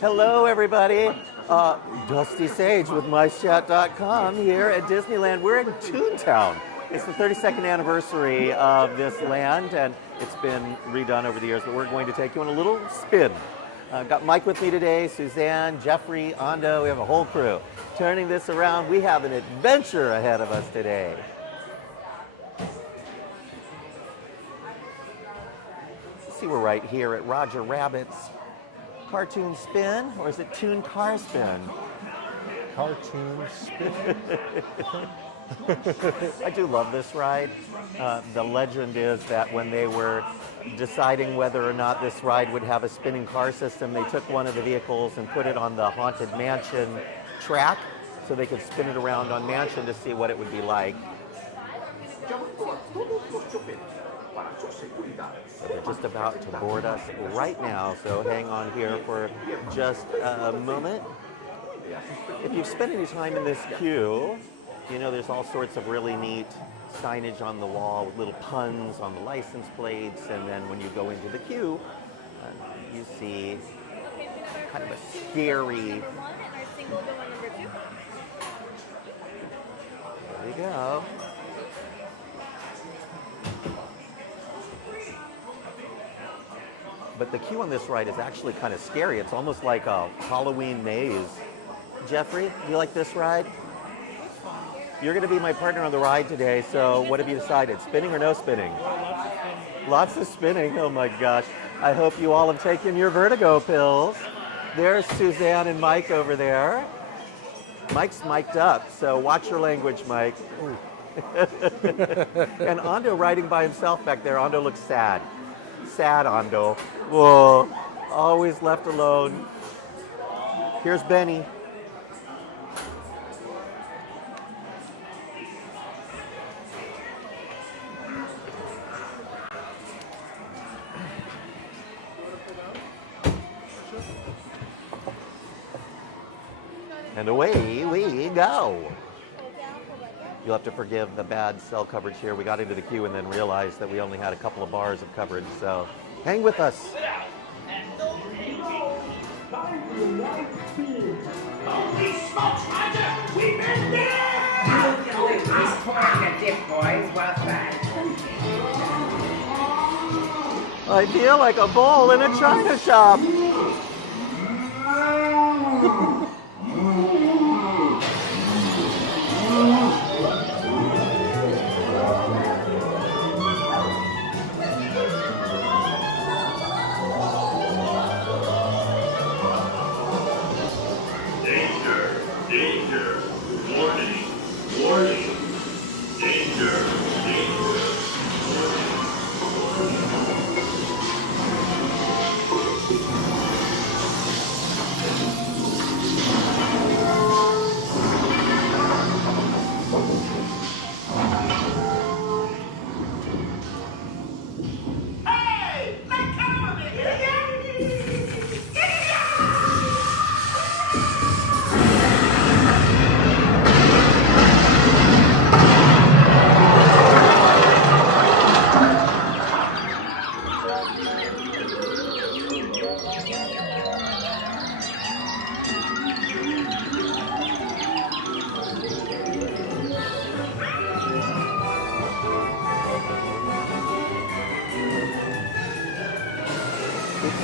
Hello, everybody. Dusty Sage with MiceChat.com here at Disneyland. We're in Toontown. It's the 32nd anniversary of this land, and it's been redone over the years, but we're going to take you on a little spin. Got Mike with me today, Suzanne, Jeffrey, Ando, we have a whole crew. Turning this around, we have an adventure ahead of us today. See, we're right here at Roger Rabbit's Cartoon Spin, or is it Toon Car Spin? Cartoon Spin. I do love this ride. The legend is that when they were deciding whether or not this ride would have a spinning car system, they took one of the vehicles and put it on the Haunted Mansion track so they could spin it around on Mansion to see what it would be like. So they're just about to board us right now, so hang on here for just a moment. If you've spent any time in this queue, you know there's all sorts of really neat signage on the wall with little puns on the license plates, and then when you go into the queue, you see kind of a scary... There we go. But the queue on this ride is actually kind of scary. It's almost like a Halloween maze. Jeffrey, do you like this ride? You're going to be my partner on the ride today, so what have you decided? Spinning or no spinning? Lots of spinning, oh my gosh. I hope you all have taken your vertigo pills. There's Suzanne and Mike over there. Mike's mic'd up, so watch your language, Mike. And Ando riding by himself back there. Ando looks sad. Sad Ando. Whoa, always left alone. Here's Benny. And away we go. You'll have to forgive the bad cell coverage here. We got into the queue and then realized that we only had a couple of bars of coverage, so hang with us. Holy smokes, Roger! We've been there! These pouring the dip, boys. Well done. I feel like a bull in a china shop.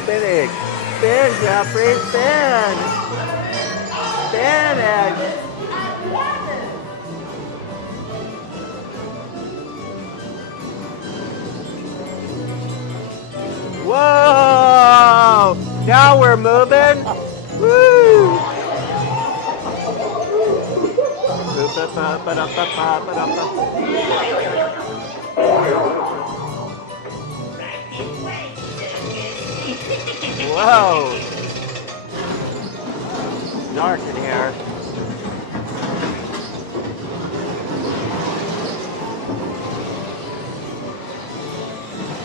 Spinning. Spin, Jeffrey, spin. Spin it. Whoa! Now we're moving. Woo! Whoa! Dark in here.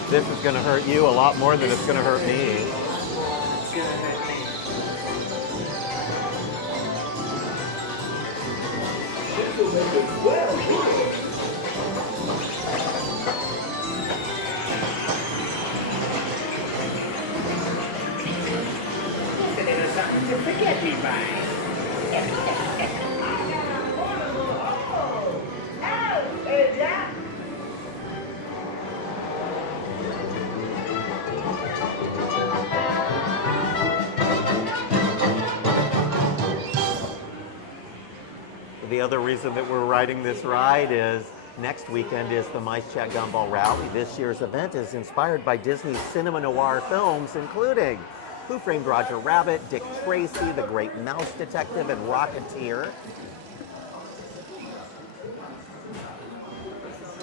This is going to hurt you a lot more than it's going to hurt me. It's going to hurt me. This will make it well. Get me by. The other reason that we're riding this ride is next weekend is the MiceChat Gumball Rally. This year's event is inspired by Disney's cinema noir films, including Who Framed Roger Rabbit, Dick Tracy, The Great Mouse Detective, and Rocketeer.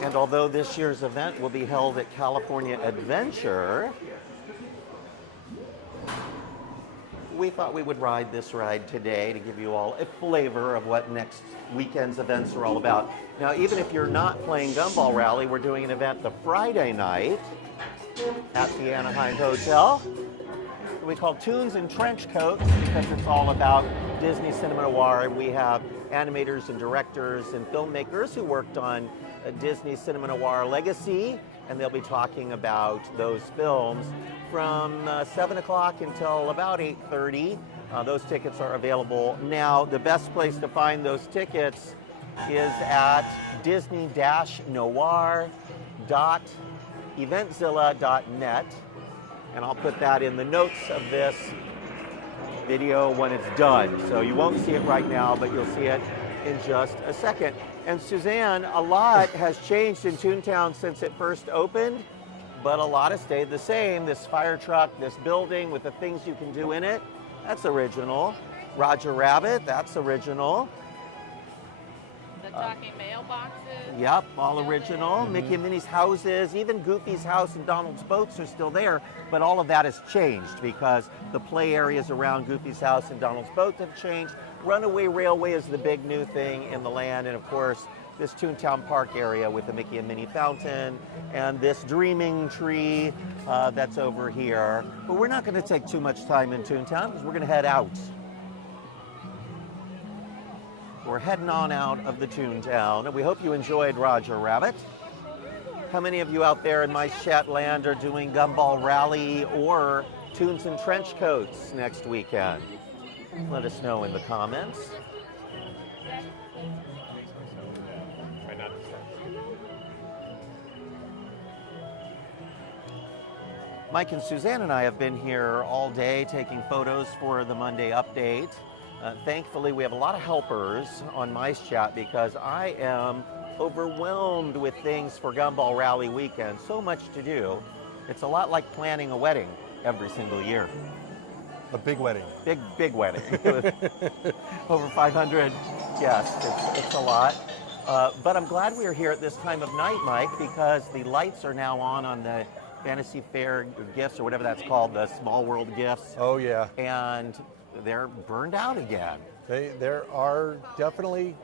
And although this year's event will be held at California Adventure, we thought we would ride this ride today to give you all a flavor of what next weekend's events are all about. Now, even if you're not playing Gumball Rally, we're doing an event the Friday night at the Anaheim Hotel. We call Tunes and Trench Coats because it's all about Disney cinema noir, and we have animators and directors and filmmakers who worked on Disney cinema noir legacy, and they'll be talking about those films from 7 o'clock until about 8:30. Those tickets are available now. The best place to find those tickets is at disney-noir.eventzilla.net. And I'll put that in the notes of this video when it's done. So you won't see it right now, but you'll see it in just a second. And Suzanne, a lot has changed in Toontown since it first opened, but a lot has stayed the same. This fire truck, this building with the things you can do in it, that's original. Roger Rabbit, that's original. The talking mailboxes. Yep, all original. Mickey and Minnie's houses, even Goofy's house and Donald's boats are still there, but all of that has changed because the play areas around Goofy's house and Donald's boat have changed. Runaway Railway is the big new thing in the land, and of course, this Toontown Park area with the Mickey and Minnie fountain and this dreaming tree that's over here. But we're not going to take too much time in Toontown because we're going to head out. We're heading on out of the Toontown, and we hope you enjoyed Roger Rabbit. How many of you out there in MiceChat land are doing Gumball Rally or Tunes and Trench Coats next weekend? Let us know in the comments. Mike and Suzanne and I have been here all day taking photos for the Monday update. Thankfully, we have a lot of helpers on MiceChat because I am overwhelmed with things for Gumball Rally weekend. So much to do. It's a lot like planning a wedding every single year. A big wedding. Big wedding. Over 500 guests. It's a lot. But I'm glad we are here at this time of night, Mike, because the lights are now on the Fantasy Fair gifts, or whatever that's called, the Small World gifts. Oh, yeah. And they're burned out again. There are definitely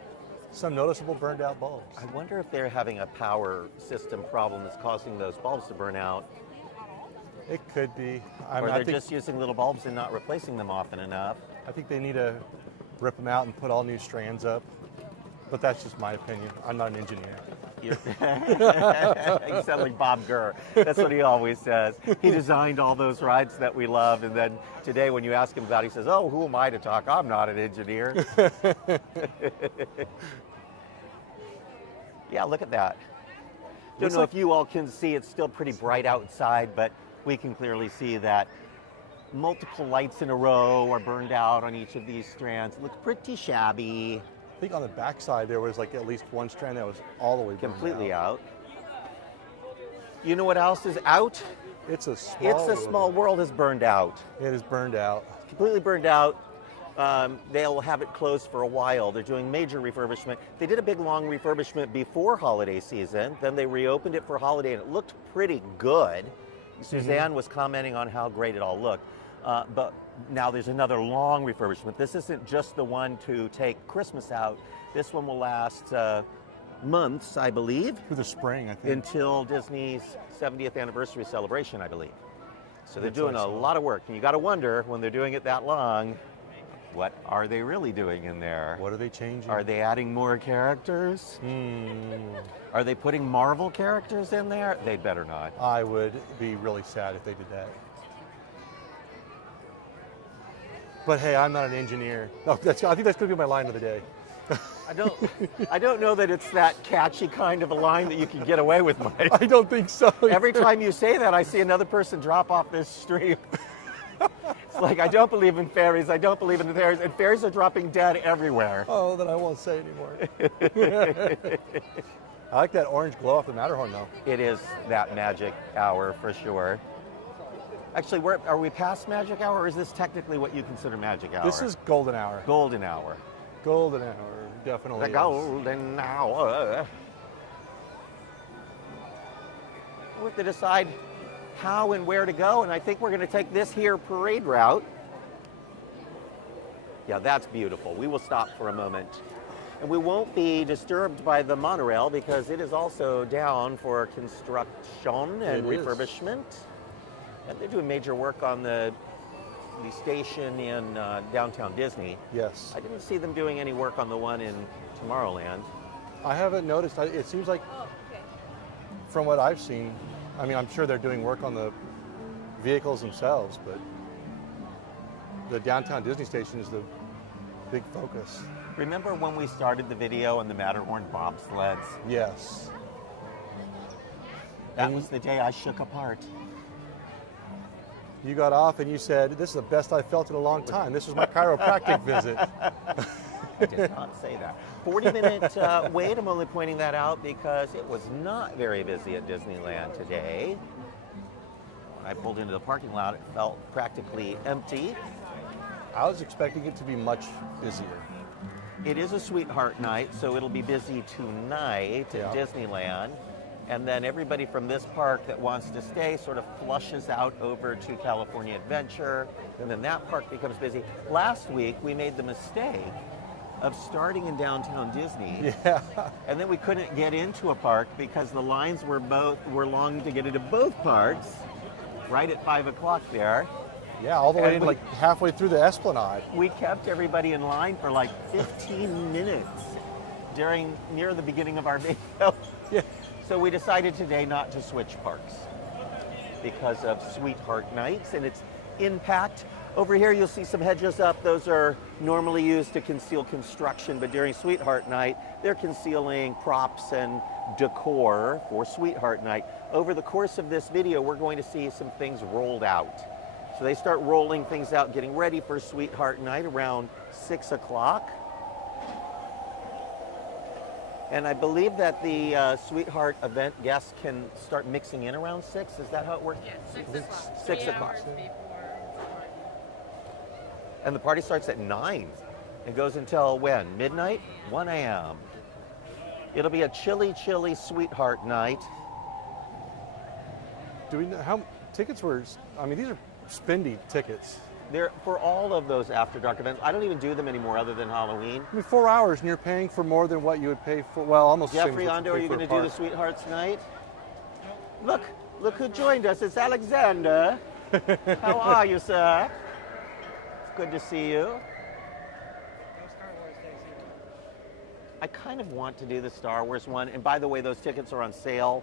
some noticeable burned out bulbs. I wonder if they're having a power system problem that's causing those bulbs to burn out. It could be. Or they're just using little bulbs and not replacing them often enough. I think they need to rip them out and put all new strands up. But that's just my opinion. I'm not an engineer. You sound like Bob Gurr. That's what he always says. He designed all those rides that we love, and then today when you ask him about it, he says, "Oh, who am I to talk? I'm not an engineer." Yeah, look at that. Don't know if you all can see, it's still pretty bright outside, but we can clearly see that multiple lights in a row are burned out on each of these strands. It looks pretty shabby. I think on the backside there was like at least one strand that was all the way burned completely out. You know what else is out? It's a small world is burned out. It is burned out. Completely burned out. They'll have it closed for a while. They're doing major refurbishment. They did a big long refurbishment before holiday season. Then they reopened it for holiday, and it looked pretty good. Suzanne was commenting on how great it all looked. But now there's another long refurbishment. This isn't just the one to take Christmas out. This one will last months, I believe. Through the spring, I think. Until Disney's 70th anniversary celebration, I believe. So they're doing a lot of work. And you got to wonder, when they're doing it that long, what are they really doing in there? What are they changing? Are they adding more characters? Are they putting Marvel characters in there? They'd better not. I would be really sad if they did that. But hey, I'm not an engineer. No, I think that's going to be my line of the day. I don't know that it's that catchy kind of a line that you can get away with, Mike. I don't think so. Every time you say that, I see another person drop off this stream. It's like, I don't believe in fairies, I don't believe in the fairies, and fairies are dropping dead everywhere. Oh, then I won't say anymore. I like that orange glow off the Matterhorn, though. It is that magic hour for sure. Actually, are we past magic hour, or is this technically what you consider magic hour? This is golden hour. Golden hour. Golden hour, definitely. The golden hour. We have to decide how and where to go, and I think we're going to take this here parade route. Yeah, that's beautiful. We will stop for a moment. And we won't be disturbed by the monorail because it is also down for construction and refurbishment. And they're doing major work on the station in downtown Disney. Yes. I didn't see them doing any work on the one in Tomorrowland. I haven't noticed. It seems like, from what I've seen, I mean, I'm sure they're doing work on the vehicles themselves, but the downtown Disney station is the big focus. Remember when we started the video on the Matterhorn bobsleds? Yes. That was the day I shook apart. You got off and you said, "This is the best I've felt in a long time. This was my chiropractic visit." I did not say that. 40-minute wait, I'm only pointing that out because it was not very busy at Disneyland today. When I pulled into the parking lot, it felt practically empty. I was expecting it to be much busier. It is a sweetheart night, so it'll be busy tonight at Disneyland. And then everybody from this park that wants to stay sort of flushes out over to California Adventure, and then that park becomes busy. Last week, we made the mistake of starting in downtown Disney, and then we couldn't get into a park because the lines were long to get into both parks, right at 5 o'clock there. Yeah, all the way in, like halfway through the Esplanade. We kept everybody in line for like 15 minutes near the beginning of our video. Yeah. So we decided today not to switch parks because of Sweetheart Nights and its impact. Over here you'll see some hedges up. Those are normally used to conceal construction, but during Sweetheart Night, they're concealing props and decor for Sweetheart Night. Over the course of this video, we're going to see some things rolled out. So they start rolling things out, getting ready for Sweetheart Night around 6 o'clock. And I believe that the Sweetheart event guests can start mixing in around 6. Is that how it works? Yeah, 6 o'clock. 6 3 o'clock. hours before. And the party starts at 9 and goes until when? Midnight? 1 a.m. It'll be a chilly, chilly Sweetheart Night. Do we know how tickets were? I mean, these are spendy tickets. They're for all of those After Dark events. I don't even do them anymore other than Halloween. I mean, 4 hours and you're paying for more than what you would pay for, well, almost the same as Jeffrey what Ondo, are pay you for going a to do the park. Sweethearts Night? Look who joined us. It's Alexander. How are you, sir? Good to see you. I kind of want to do the Star Wars one. And by the way, those tickets are on sale.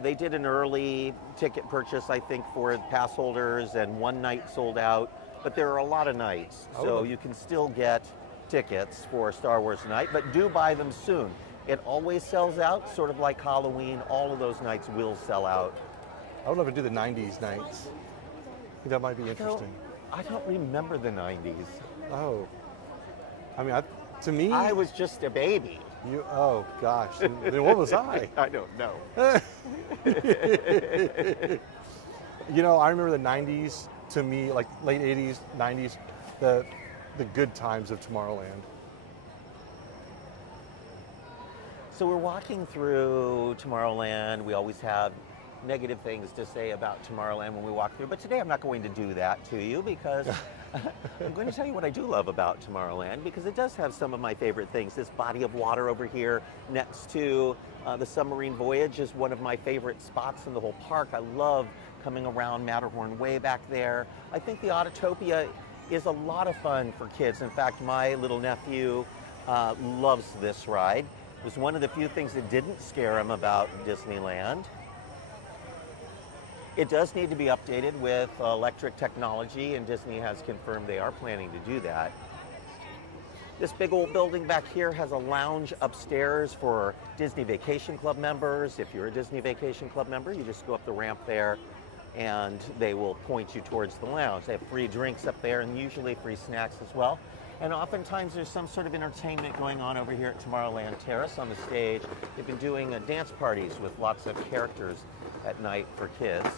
They did an early ticket purchase, I think, for pass holders, and one night sold out. But there are a lot of nights, so you can still get tickets for Star Wars night, but do buy them soon. It always sells out, sort of like Halloween. All of those nights will sell out. I would love to do the 90s nights. I think that might be interesting. I don't remember the 90s. Oh. I mean, to me... I was just a baby. Oh, gosh. Then what was I? I don't know. You know, I remember the 90s, to me, like late 80s, 90s, the good times of Tomorrowland. So we're walking through Tomorrowland. We always have negative things to say about Tomorrowland when we walk through, but today I'm not going to do that to you because I'm going to tell you what I do love about Tomorrowland, because it does have some of my favorite things. This body of water over here next to the submarine voyage is one of my favorite spots in the whole park. I love coming around Matterhorn way back there. I think the Autotopia is a lot of fun for kids. In fact, my little nephew loves this ride. It was one of the few things that didn't scare him about Disneyland. It does need to be updated with electric technology, and Disney has confirmed they are planning to do that. This big old building back here has a lounge upstairs for Disney Vacation Club members. If you're a Disney Vacation Club member, you just go up the ramp there and they will point you towards the lounge. They have free drinks up there and usually free snacks as well. And oftentimes there's some sort of entertainment going on over here at Tomorrowland Terrace on the stage. They've been doing dance parties with lots of characters at night for kids.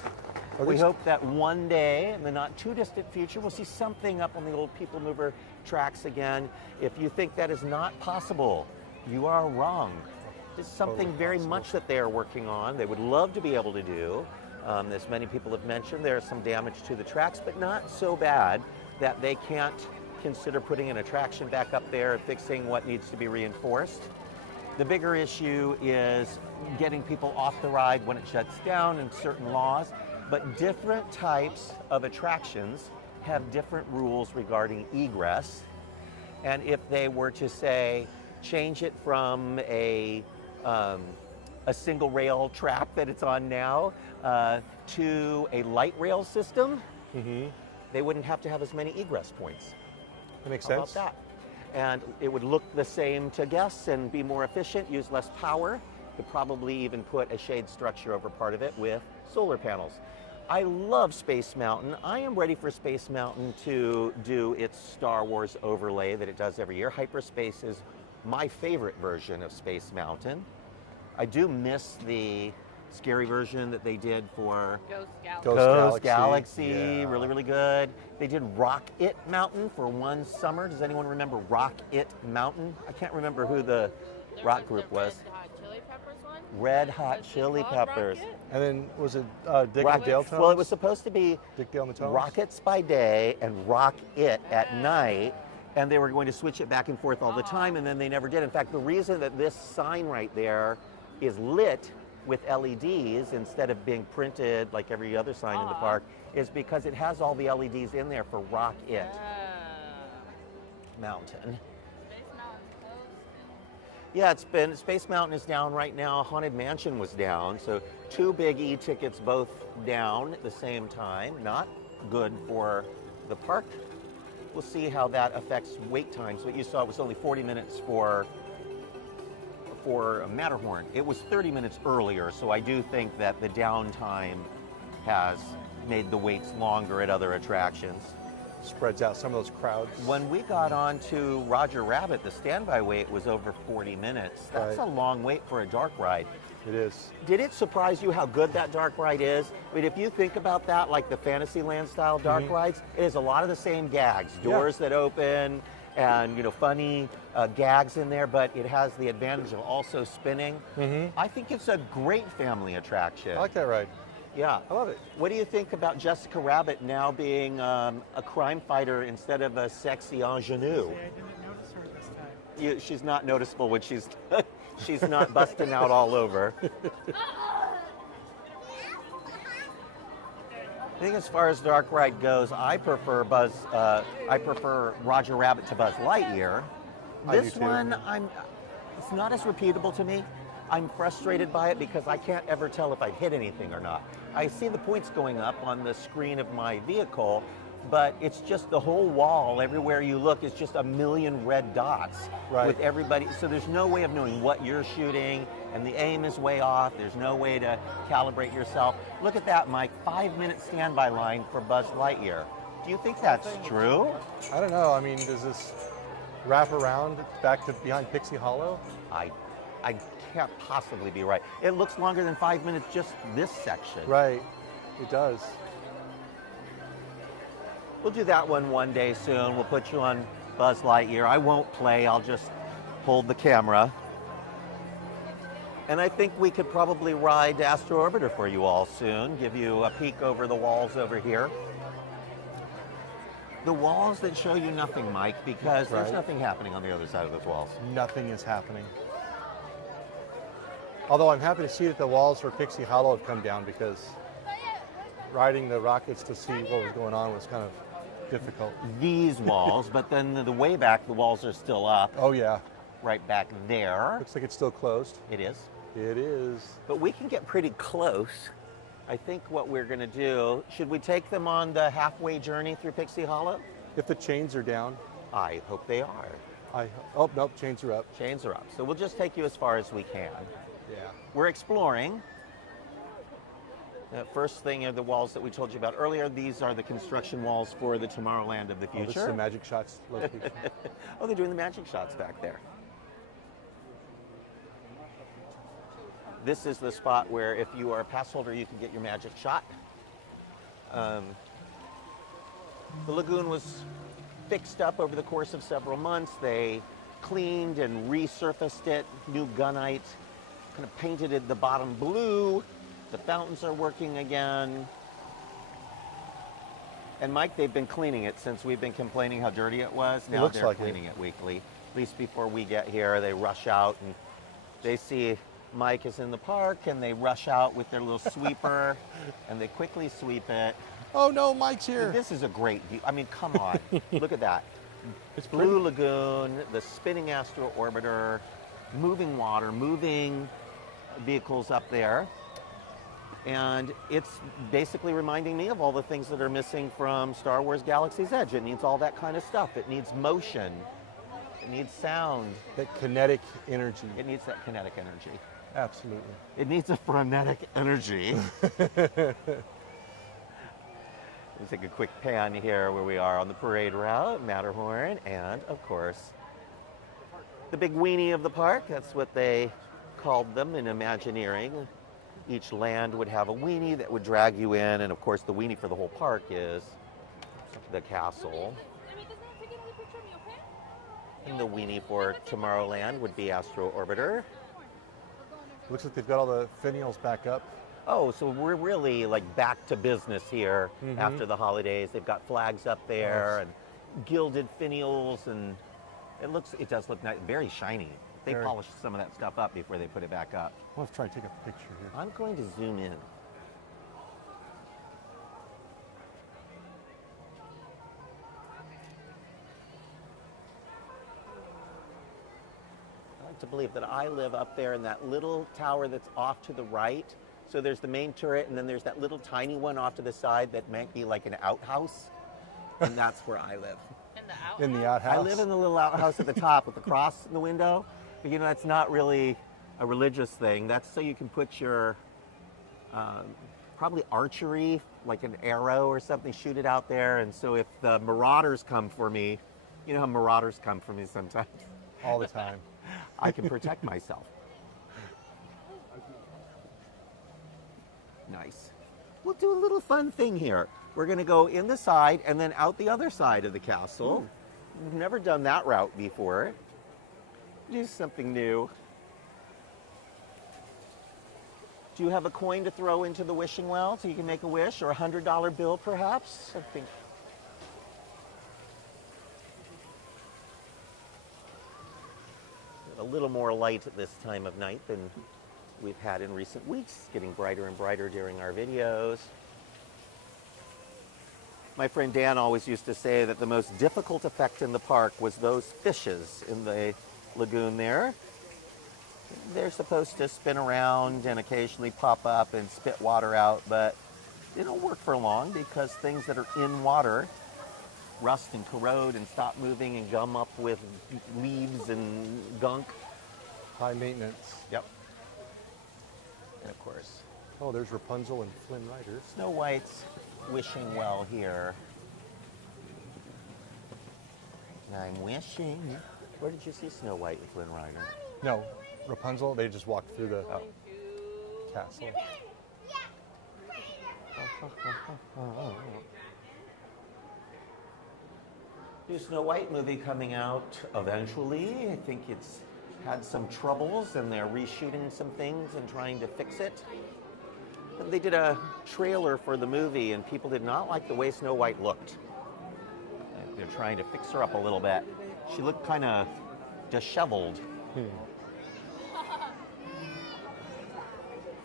We hope that one day, in the not too distant future, we'll see something up on the old People Mover tracks again. If you think that is not possible, you are wrong. It's something very much that they are working on. They would love to be able to do. As many people have mentioned, there is some damage to the tracks, but not so bad that they can't consider putting an attraction back up there and fixing what needs to be reinforced. The bigger issue is getting people off the ride when it shuts down and certain laws. But different types of attractions have different rules regarding egress. And if they were to say, change it from a single rail track that it's on now to a light rail system, they wouldn't have to have as many egress points. That makes How sense. about that? And it would look the same to guests and be more efficient, use less power. Could probably even put a shade structure over part of it with solar panels. I love Space Mountain. I am ready for Space Mountain to do its Star Wars overlay that it does every year. Hyperspace is my favorite version of Space Mountain. I do miss the scary version that they did for Ghost Galaxy. Ghost Galaxy. Yeah. Really, really good. They did Rock It Mountain for one summer. Does anyone remember Rock It Mountain? I can't remember who the There rock group the was. Red Hot Chili Peppers one. Red Hot Was it Chili called Peppers. Rocket? And then was it Dick Rocket- and Dale Tones? Well, it was supposed to be Dick, Dale and the Tones? Rockets by day and Rock It at night, and they were going to switch it back and forth all the time, and then they never did. In fact, the reason that this sign right there is lit with LEDs instead of being printed like every other sign in the park is because it has all the LEDs in there for Rock It Mountain. Space Mountain's closed. Yeah, it's been, Space Mountain is down right now. Haunted Mansion was down, so two big e-tickets both down at the same time. Not good for the park. We'll see how that affects wait times. What you saw was only 40 minutes for Matterhorn. It was 30 minutes earlier, so I do think that the downtime has made the waits longer at other attractions. Spreads out some of those crowds. When we got on to Roger Rabbit, the standby wait was over 40 minutes. That's Right. a long wait for a dark ride. It is. Did it surprise you how good that dark ride is? I mean, if you think about that, like the Fantasyland style dark rides, it is a lot of the same gags, doors that open, and funny gags in there, but it has the advantage of also spinning. I think it's a great family attraction. I like that ride. Yeah. I love it. What do you think about Jessica Rabbit now being a crime fighter instead of a sexy ingenue? I didn't notice her this time. She's not noticeable when she's she's not busting out all over. I think as far as dark ride goes, I prefer Roger Rabbit to Buzz Lightyear. I do This too. one, it's not as repeatable to me. I'm frustrated by it because I can't ever tell if I've hit anything or not. I see the points going up on the screen of my vehicle, but it's just the whole wall, everywhere you look, is just a million red dots with everybody. So there's no way of knowing what you're shooting, and the aim is way off. There's no way to calibrate yourself. Look at that, Mike, 5-minute standby line for Buzz Lightyear. Do you think that's true? I don't know. I mean, does this wrap around back to behind Pixie Hollow? I can't possibly be right. It looks longer than 5 minutes, just this section. Right. It does. We'll do that one day soon. We'll put you on Buzz Lightyear. I won't play, I'll just hold the camera. And I think we could probably ride Astro Orbiter for you all soon, give you a peek over the walls over here. The walls that show you nothing, Mike, because there's nothing happening on the other side of those walls. Nothing is happening. Although I'm happy to see that the walls for Pixie Hollow have come down because riding the rockets to see what was going on was kind of difficult. These walls, but then the way back, the walls are still up. Oh yeah. Right back there. Looks like it's still closed. It is. It is. But we can get pretty close. I think what we're going to do, should we take them on the halfway journey through Pixie Hollow? If the chains are down, I hope they are. Oh, nope, chains are up. Chains are up. So we'll just take you as far as we can. Yeah. We're exploring. The first thing are the walls that we told you about earlier. These are the construction walls for the Tomorrowland of the Oh, this is future. the Magic Shots location. Oh, they're doing the magic shots back there. This is the spot where if you are a pass holder, you can get your magic shot. The lagoon was fixed up over the course of several months. They cleaned and resurfaced it, new gunite, kind of painted it the bottom blue. The fountains are working again. And Mike, they've been cleaning it since we've been complaining how dirty it was. Now looks they're like cleaning it weekly. At least before we get here, they rush out and they see Mike is in the park and they rush out with their little sweeper and they quickly sweep it. Oh no, Mike's here. This is a great view. I mean, come on. Look at that. It's Blue Lagoon, the spinning astro orbiter, moving water, moving vehicles up there. And it's basically reminding me of all the things that are missing from Star Wars Galaxy's Edge. It needs all that kind of stuff. It needs motion. It needs sound. That kinetic energy. It needs that kinetic energy. Absolutely. It needs a frenetic energy. Let's take a quick pan here where we are on the parade route, Matterhorn, and of course, the big weenie of the park. That's what they called them in Imagineering. Each land would have a weenie that would drag you in, and of course, the weenie for the whole park is the castle. And the weenie for Tomorrowland would be Astro Orbiter. Looks like they've got all the finials back up. Oh, so we're really like back to business here after the holidays. They've got flags up there and gilded finials, and it does look nice, very shiny. They polished some of that stuff up before they put it back up. Let's try to take a picture here. I'm going to zoom in. I like to believe that I live up there in that little tower that's off to the right. So there's the main turret, and then there's that little tiny one off to the side that might be like an outhouse, and that's where I live. In the outhouse? In the outhouse. I live in the little outhouse at the top with the cross in the window. But you know, that's not really a religious thing. That's so you can put your probably archery, like an arrow or something, shoot it out there. And so if the marauders come for me, you know how marauders come for me sometimes, All the time. I can protect myself. Nice. We'll do a little fun thing here. We're going to go in the side and then out the other side of the castle. We've never done that route before. Do something new. Do you have a coin to throw into the wishing well so you can make a wish, or a $100 bill perhaps? I think. A little more light at this time of night than we've had in recent weeks, getting brighter and brighter during our videos. My friend Dan always used to say that the most difficult effect in the park was those fishes in the lagoon there. They're supposed to spin around and occasionally pop up and spit water out, but they don't work for long because things that are in water rust and corrode and stop moving and gum up with leaves and gunk. High maintenance. Yep. And of course, Oh, there's Rapunzel and Flynn Rider. Snow White's wishing well here. I'm wishing. Where did you see Snow White and Flynn Rider? No, Rapunzel, they just walked through the castle. New Snow White movie coming out eventually. I think it's had some troubles and they're reshooting some things and trying to fix it. They did a trailer for the movie and people did not like the way Snow White looked. They're trying to fix her up a little bit. She looked kind of disheveled.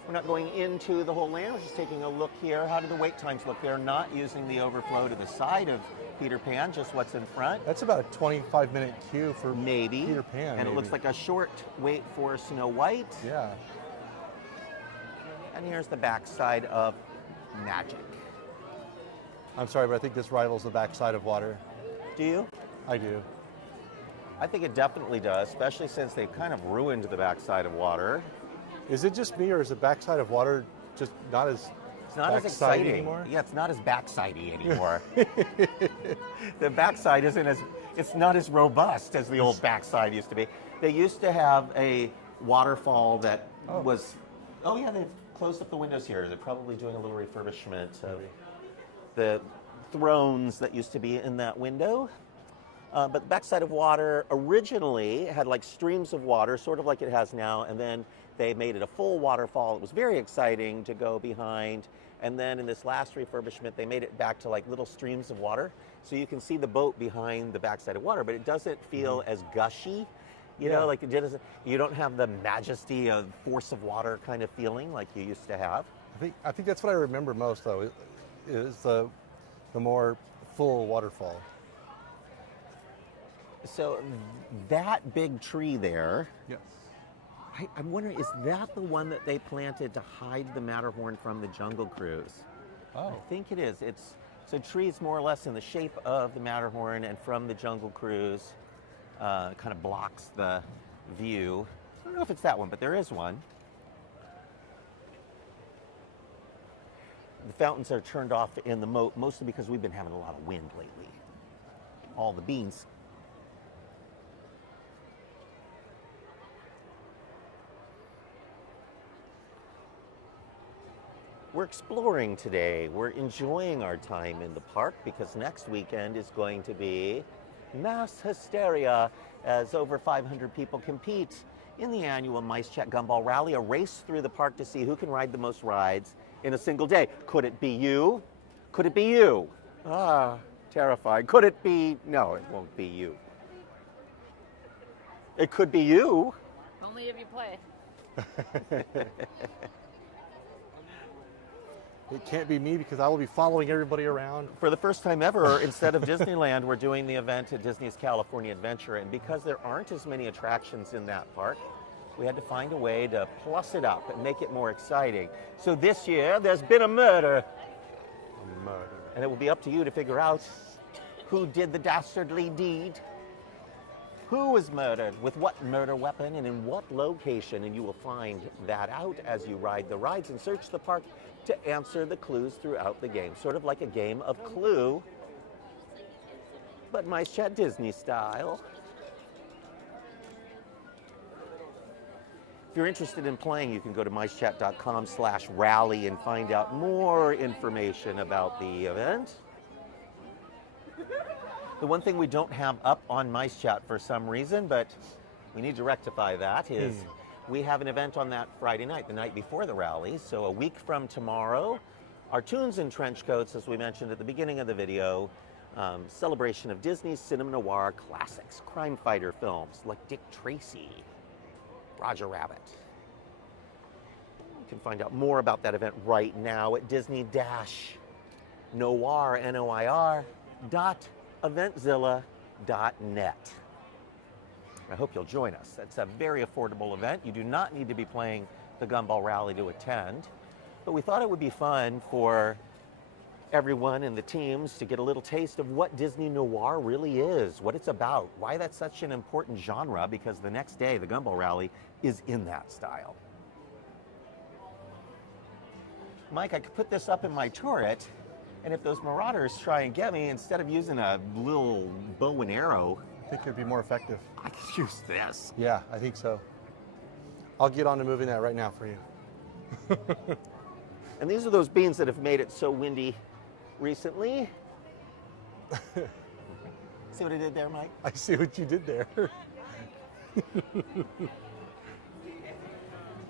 We're not going into the whole land, we're just taking a look here. How do the wait times look? They're not using the overflow to the side of Peter Pan, just what's in front. That's about a 25-minute queue for Maybe. Peter Pan. And it looks like a short wait for Snow White. Yeah. And here's the back side of magic. I'm sorry, but I think this rivals the backside of water. Do you? I do. I think it definitely does, especially since they've kind of ruined the backside of water. Is it just me, or is the backside of water just not as It's not as backside exciting anymore? Yeah, it's not as backsidey anymore. The backside it's not as robust as the old backside used to be. They used to have a waterfall that was, oh yeah, they've closed up the windows here. They're probably doing a little refurbishment of the thrones that used to be in that window. But the backside of water originally had like streams of water, sort of like it has now, and then they made it a full waterfall. It was very exciting to go behind. And then in this last refurbishment, they made it back to like little streams of water. So you can see the boat behind the backside of water, but it doesn't feel as gushy. You know, like you don't have the majesty of force of water kind of feeling like you used to have. I think that's what I remember most, though, is the more full waterfall. So that big tree there, Yes. I'm wondering, is that the one that they planted to hide the Matterhorn from the Jungle Cruise? Oh. I think it is. It's a tree is more or less in the shape of the Matterhorn, and from the Jungle Cruise, kind of blocks the view. I don't know if it's that one, but there is one. The fountains are turned off in the moat, mostly because we've been having a lot of wind lately. All the beans. We're exploring today. We're enjoying our time in the park because next weekend is going to be mass hysteria as over 500 people compete in the annual MiceChat Gumball Rally, a race through the park to see who can ride the most rides in a single day. Could it be you? Could it be you? Ah, terrified. Could it be? No, it won't be you. It could be you. Only if you play. It can't be me because I will be following everybody around. For the first time ever, instead of Disneyland, we're doing the event at Disney's California Adventure. And because there aren't as many attractions in that park, we had to find a way to plus it up and make it more exciting. So this year, there's been a murder. And it will be up to you to figure out who did the dastardly deed, who was murdered, with what murder weapon, and in what location. And you will find that out as you ride the rides and search the park to answer the clues throughout the game. Sort of like a game of Clue, but MiceChat Disney style. If you're interested in playing, you can go to micechat.com/rally and find out more information about the event. The one thing we don't have up on MiceChat for some reason, but we need to rectify that, is we have an event on that Friday night, the night before the rally. So a week from tomorrow, our Tunes in Trench Coats, as we mentioned at the beginning of the video, celebration of Disney's cinema noir classics, crime fighter films like Dick Tracy, Roger Rabbit. You can find out more about that event right now at Disney-Noir, Noir.eventzilla.net. I hope you'll join us. It's a very affordable event. You do not need to be playing the Gumball Rally to attend, but we thought it would be fun for everyone in the teams to get a little taste of what Disney Noir really is, what it's about, why that's such an important genre, because the next day, the Gumball Rally is in that style. Mike, I could put this up in my turret, and if those marauders try and get me, instead of using a little bow and arrow, I think it'd be more effective. I could use this. Yeah, I think so. I'll get on to moving that right now for you. And these are those beans that have made it so windy recently. See what I did there, Mike? I see what you did there.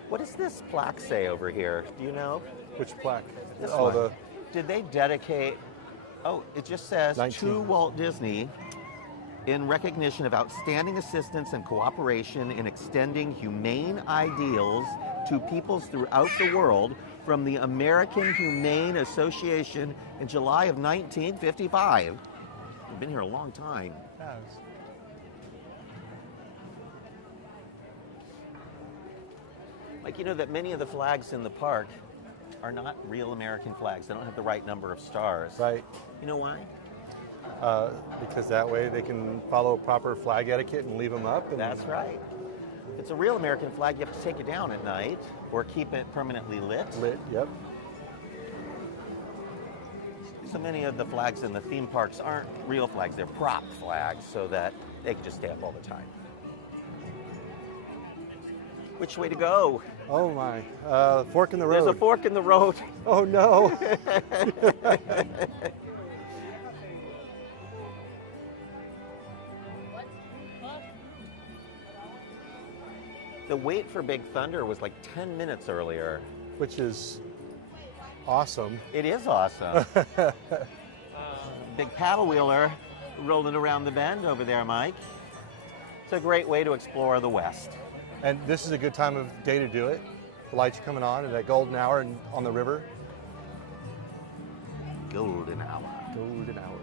What does this plaque say over here? Do you know? Which plaque? This Oh, one. Did they dedicate? Oh, it just says 19. to Walt Disney in recognition of outstanding assistance and cooperation in extending humane ideals to peoples throughout the world from the American Humane Association in July of 1955. We've been here a long time. Like, you know that many of the flags in the park are not real American flags. They don't have the right number of stars. Right. You know why? Because that way they can follow proper flag etiquette and leave them up. And That's right. If it's a real American flag, you have to take it down at night or keep it permanently lit. Lit, yep. So many of the flags in the theme parks aren't real flags. They're prop flags so that they can just stay up all the time. Which way to go? Oh my, fork in the road. There's a fork in the road. Oh no. The wait for Big Thunder was like 10 minutes earlier. Which is awesome. It is awesome. Big paddle wheeler rolling around the bend over there, Mike. It's a great way to explore the West. And this is a good time of day to do it. The lights are coming on at that golden hour on the river. Golden hour. Golden hour.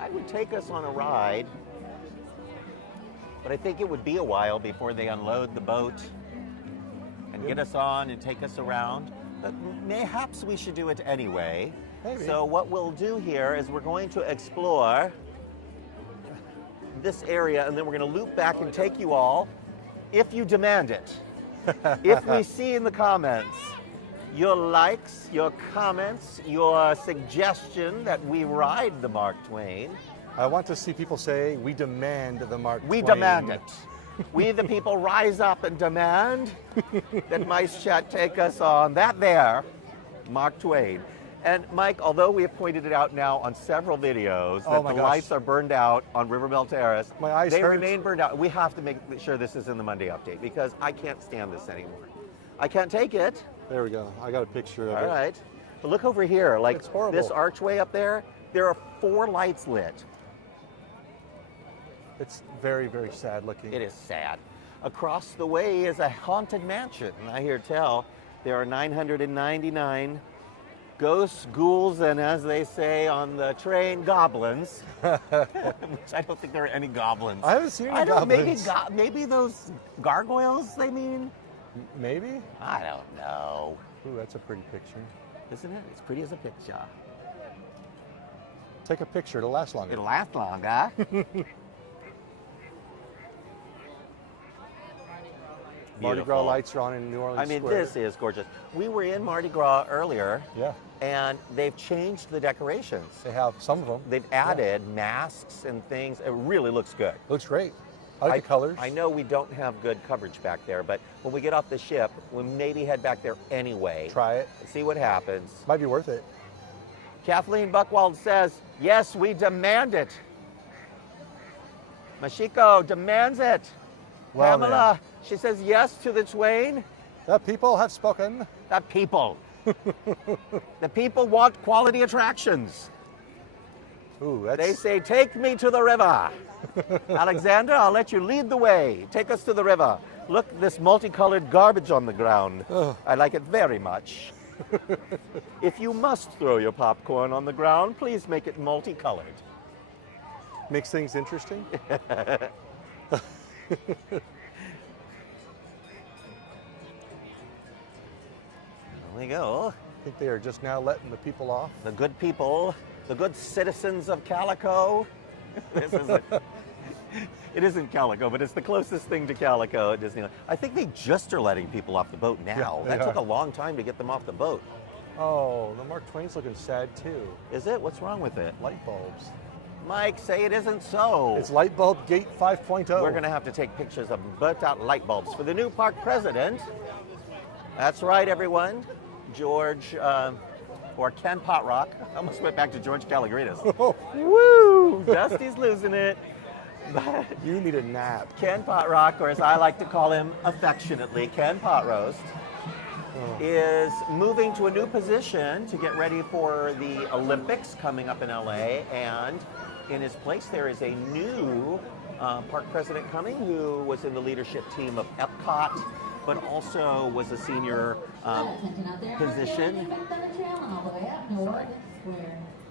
I would take us on a ride, but I think it would be a while before they unload the boat and get us on and take us around. But mayhaps we should do it anyway. Maybe. So what we'll do here is we're going to explore this area, and then we're going to loop back and take you all, if you demand it. If we see in the comments your likes, your comments, your suggestion that we ride the Mark Twain. I want to see people say, we demand the Mark We Twain. demand it. We the people rise up and demand that MiceChat take us on that there, Mark Twain. And Mike, although we have pointed it out now on several videos that the lights are burned out on Riverboat Terrace, My eyes they hurt. remain burned out. We have to make sure this is in the Monday update because I can't stand this anymore. I can't take it. There we go. I got a picture of All it. right. But look over here, like It's horrible. this archway up there, there are 4 lights lit. It's very, very sad looking. It is sad. Across the way is a haunted mansion. I hear tell there are 999 ghosts, ghouls, and as they say on the train, goblins. Which I don't think there are any goblins. I haven't seen any I don't. goblins. Maybe those gargoyles. They mean. Maybe? I don't know. Ooh, that's a pretty picture. Isn't it? It's pretty as a picture. Take a picture. It'll last longer. It'll last longer. Mardi Gras lights are on in New Orleans I mean, Square. this is gorgeous. We were in Mardi Gras earlier, Yeah, and they've changed the decorations. they have some of them. They've added masks and things. It really looks good. Looks great. I like the colors. I know we don't have good coverage back there, but when we get off the ship, we'll maybe head back there anyway. Try it. See what happens. Might be worth it. Kathleen Buchwald says, yes, we demand it. Mashiko demands it. Well, Pamela, she says yes to the Twain. The people have spoken. The people. The people want quality attractions. Ooh, that's... They say, take me to the river. Alexander, I'll let you lead the way. Take us to the river. Look, this multicolored garbage on the ground. Ugh. I like it very much. If you must throw your popcorn on the ground, please make it multicolored. Makes things interesting. There we go. I think they are just now letting the people off. The good people, the good citizens of Calico. This is it isn't Calico, but it's the closest thing to Calico at Disneyland. I think they just are letting people off the boat now. Yeah, that they took are. a long time to get them off the boat. Oh, the Mark Twain's looking sad too. Is it? What's wrong with it? Light bulbs. Mike, say it isn't so. It's light bulb gate 5.0. We're going to have to take pictures of burnt out light bulbs for the new park president. That's right, everyone. George, or Ken Potrock. I almost went back to George Calagritas. Woo! Dusty's losing it. But You need a nap. Ken Potrock, or as I like to call him affectionately, Ken Potroast, is moving to a new position to get ready for the Olympics coming up in LA. And in his place, there is a new park president coming who was in the leadership team of Epcot, but also was a senior position.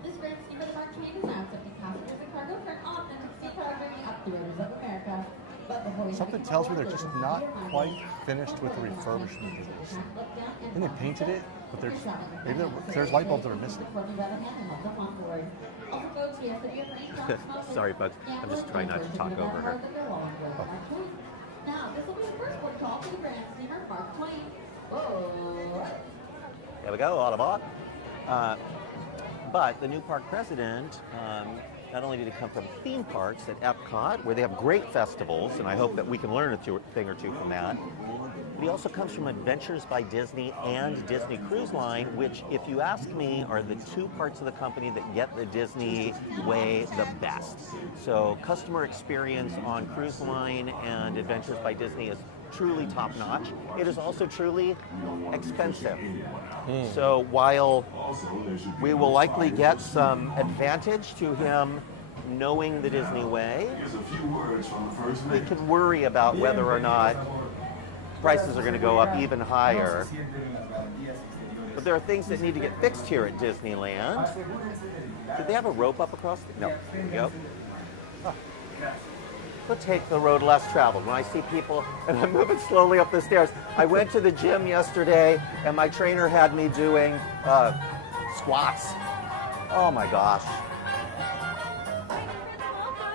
This brings you to the Mark Twain is now accepting passengers and cargo for an authentic sea cargo journey up the rivers of America. Something tells me they're just not quite finished with the refurbishment of this. And they painted it, but there's light bulbs that are missing. Sorry, folks. I'm just trying not to talk over her. Now, this will be the first port call for the Grand Steamer Mark Twain. Whoa. There we go, all aboard. But the new park president, not only did he come from theme parks at Epcot, where they have great festivals, and I hope that we can learn a thing or two from that, but he also comes from Adventures by Disney and Disney Cruise Line, which, if you ask me, are the two parts of the company that get the Disney way the best. So customer experience on Cruise Line and Adventures by Disney is truly top-notch. It is also truly expensive. So while we will likely get some advantage to him knowing the Disney way, we can worry about whether or not prices are going to go up even higher. But there are things that need to get fixed here at Disneyland. Did they have a rope up across? No. There we go. We'll take the road less traveled. When I see people, and I'm moving slowly up the stairs. I went to the gym yesterday, and my trainer had me doing squats. Oh my gosh.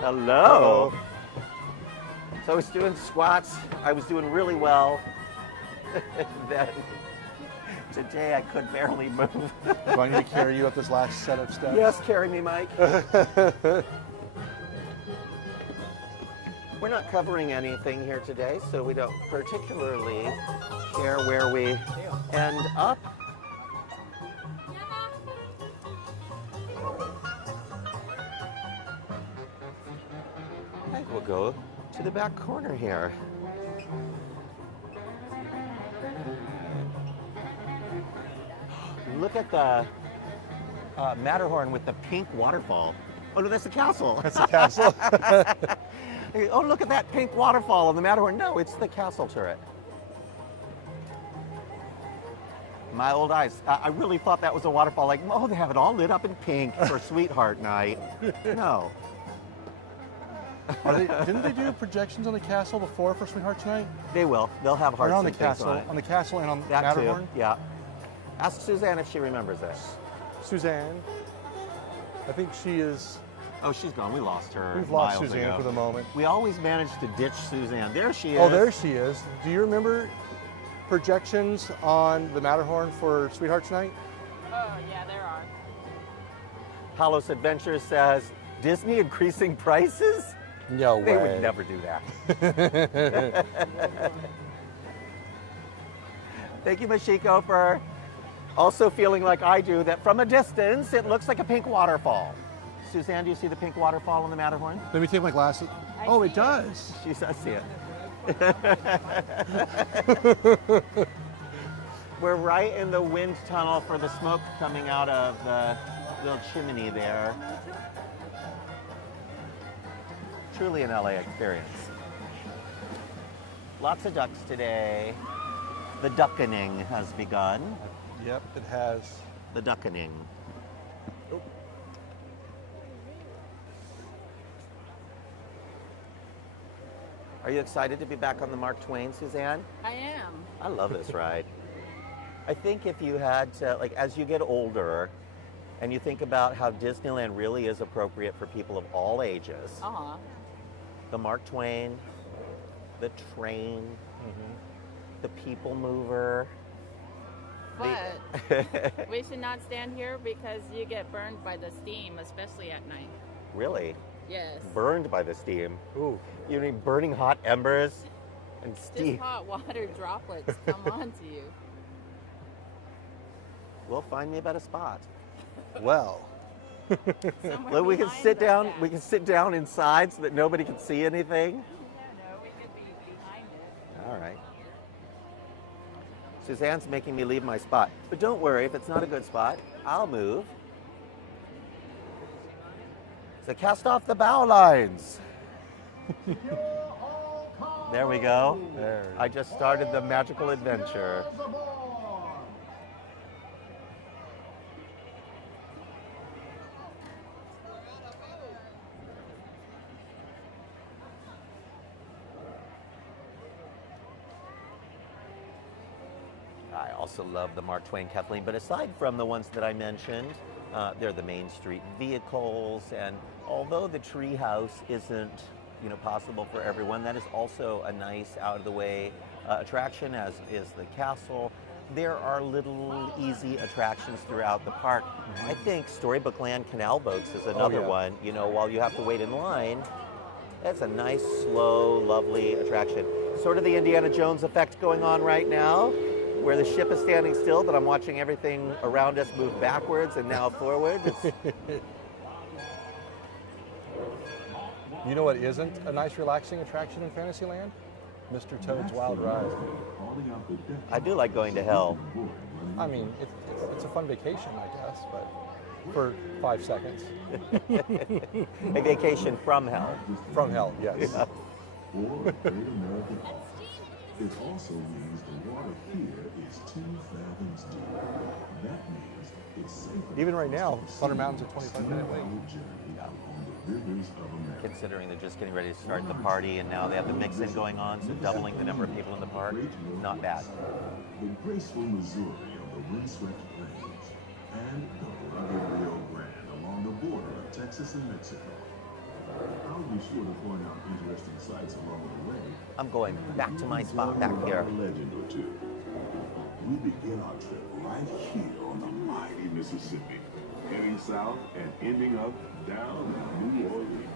Hello. So I was doing squats. I was doing really well. Then today I could barely move. Do I need to carry you up this last set of steps? Yes, carry me, Mike. We're not covering anything here today, so we don't particularly care where we end up. I think we'll go to the back corner here. Look at the Matterhorn with the pink waterfall. Oh no, that's the castle. That's the castle. Oh, look at that pink waterfall on the Matterhorn. No, it's the castle turret. My old eyes. I really thought that was a waterfall. Like, oh, they have it all lit up in pink for Sweetheart Night. No. Didn't they do projections on the castle before for Sweetheart Night? They will. They'll have hearts on the and things castle, on it. on the castle and on That Matterhorn. too. Yeah. Ask Suzanne if she remembers this. Suzanne, I think she is. Oh, she's gone. We lost her. We've lost miles Suzanne ago. for the moment. We always manage to ditch Suzanne. There she is. Oh, there she is. Do you remember projections on the Matterhorn for Sweetheart's Night? Oh, yeah, there are. Halos Adventures says, Disney increasing prices? No way. They would never do that. Thank you, Mashiko, for also feeling like I do, that from a distance, it looks like a pink waterfall. Suzanne, do you see the pink waterfall on the Matterhorn? Let me take my glasses. Oh, it does. She says, I see it. We're right in the wind tunnel for the smoke coming out of the little chimney there. Truly an LA experience. Lots of ducks today. The duckening has begun. Yep, it has. The duckening. Are you excited to be back on the Mark Twain, Suzanne? I am. I love this ride. I think if you had to, like, as you get older and you think about how Disneyland really is appropriate for people of all ages, Uh-huh. the Mark Twain, the train, the people mover. But we should not stand here because you get burned by the steam, especially at night. Really? Yes. Burned by the steam. Ooh. You mean burning hot embers and steam? Just hot water droplets come onto you. Well, find me a better spot. Well. Somewhere Look, we can behind sit the down. back. We can sit down inside so that nobody can see anything. No, we could be behind it. All right. Suzanne's making me leave my spot. But don't worry, if it's not a good spot, I'll move. So cast off the bow lines. There we go. There. I just started the magical adventure. I also love the Mark Twain, Kathleen, but aside from the ones that I mentioned, they're the Main Street vehicles, and although the tree house isn't, possible for everyone, that is also a nice out-of-the-way attraction, as is the castle. There are little easy attractions throughout the park. I think Storybook Land Canal Boats is another one. While you have to wait in line, that's a nice, slow, lovely attraction. Sort of the Indiana Jones effect going on right now, where the ship is standing still, but I'm watching everything around us move backwards and now forward. You know what isn't a nice, relaxing attraction in Fantasyland? Mr. Toad's Wild Ride. I do like going to hell. I mean, it's a fun vacation, I guess, but for 5 seconds. A vacation from hell. From hell, yes. Yeah. It also means the water here is 2 fathoms deep. That means it's safe. Even right now, Thunder Mountain's a 25-minute wait. Considering they're just getting ready to start the party, and now they have the mix-in going on, so doubling the number of people in the park, not bad. The graceful Missouri of the windswept plains and the rugged Rio Grande along the border of Texas and Mexico. I'll be sure to point out interesting sights along the way. I'm going back to my spot back here. A legend or two. We begin our trip right here on the mighty Mississippi, heading south and ending up down in New Orleans.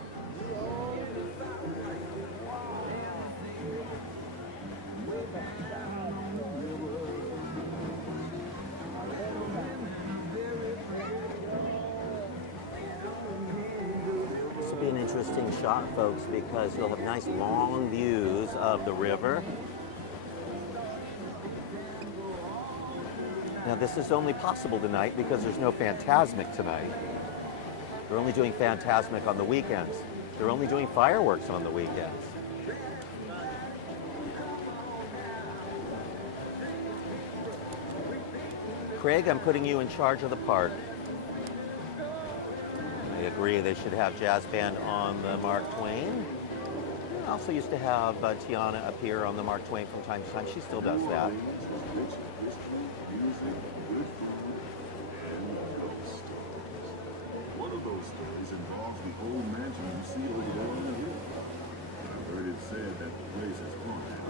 This will be an interesting shot, folks, because you'll have nice long views of the river. Now, this is only possible tonight because there's no Fantasmic tonight. They're only doing Fantasmic on the weekends. They're only doing fireworks on the weekends. Craig, I'm putting you in charge of the park. I agree they should have jazz band on the Mark Twain. I also used to have Tiana appear on the Mark Twain from time to time. She still does that. One of those stories involves the old mansion you see over there on the hill. I've heard it said that the place is haunted,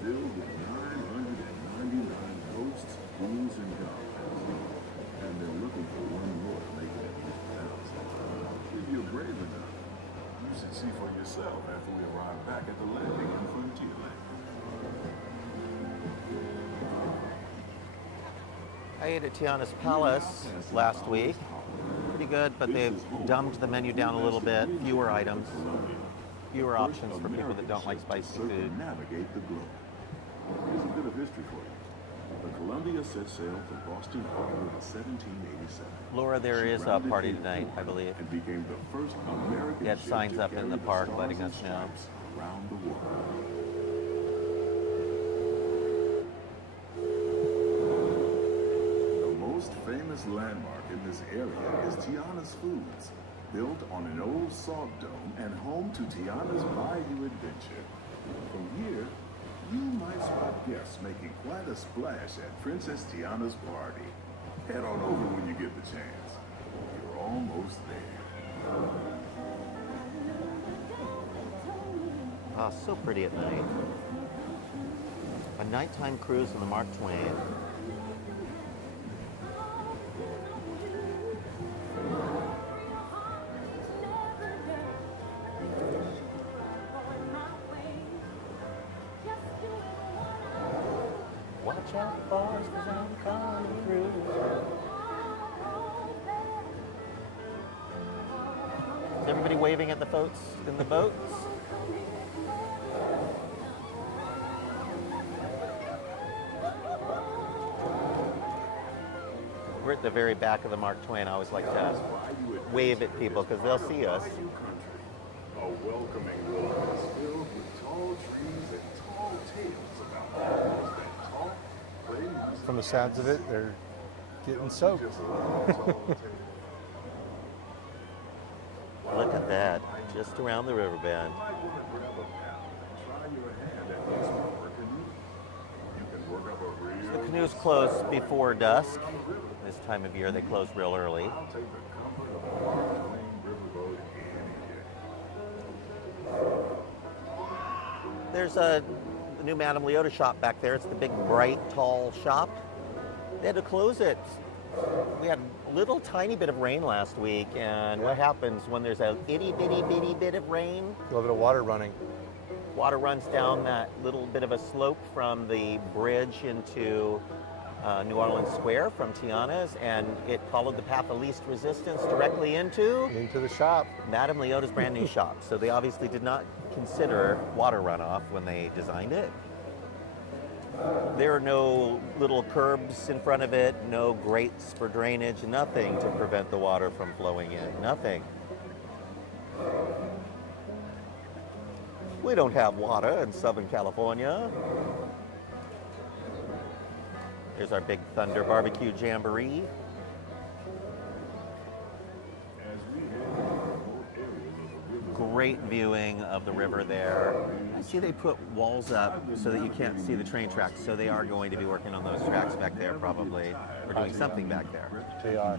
filled with 999 ghosts, ghouls, and goblins. And they're looking for one more to make it 1,000. If you're brave enough, you should see for yourself after we arrive back at the landing in Frontierland. I ate at Tiana's Palace last week. Pretty good, but they've dumbed the menu down a little bit. Fewer items, fewer options for people that don't like spicy food. Navigate the globe. Here's a bit of history for you. The Columbia set sail from Boston Harbor in 1787. Laura, there is a party tonight, I believe. And became the first American They had ship signs to up in carry the park stars letting and us know. stripes around the world. The most famous landmark in this area is Tiana's Foods, built on an old salt dome and home to Tiana's Bayou Adventure. From here, you might spot guests making quite a splash at Princess Tiana's party. Head on over when you get the chance. You're almost there. Ah, so pretty at night. A nighttime cruise on the Mark Twain. Watch out, boys, 'cause I'm coming through. Is everybody waving at the folks in the boats? We're at the very back of the Mark Twain. I always like to wave at people because they'll see us. A welcoming wilderness filled with tall trees and tall tales about animals that talk, play music. From the sounds of it, they're getting soaked. Look at that, just around the river bend. You might want to grab a pal and try your hand at this work, and you can work up a real The canoes close before dusk. This time of year, they close real early. I'll take the comfort of a Twain Riverboat any day. There's the new Madame Leota shop back there. It's the big, bright, tall shop. They had to close it. We had a little tiny bit of rain last week, and what happens when there's a itty bitty bitty bit of rain? A little bit of water running. Water runs down that little bit of a slope from the bridge into New Orleans Square from Tiana's, and it followed the path of least resistance directly into The shop. Madame Leota's brand new shop. So they obviously did not consider water runoff when they designed it. There are no little curbs in front of it, no grates for drainage, nothing to prevent the water from flowing in, nothing. We don't have water in Southern California. There's our Big Thunder Barbecue Jamboree. Great viewing of the river there. I see they put walls up so that you can't see the train tracks, so they are going to be working on those tracks back there probably, or doing something back there. They are.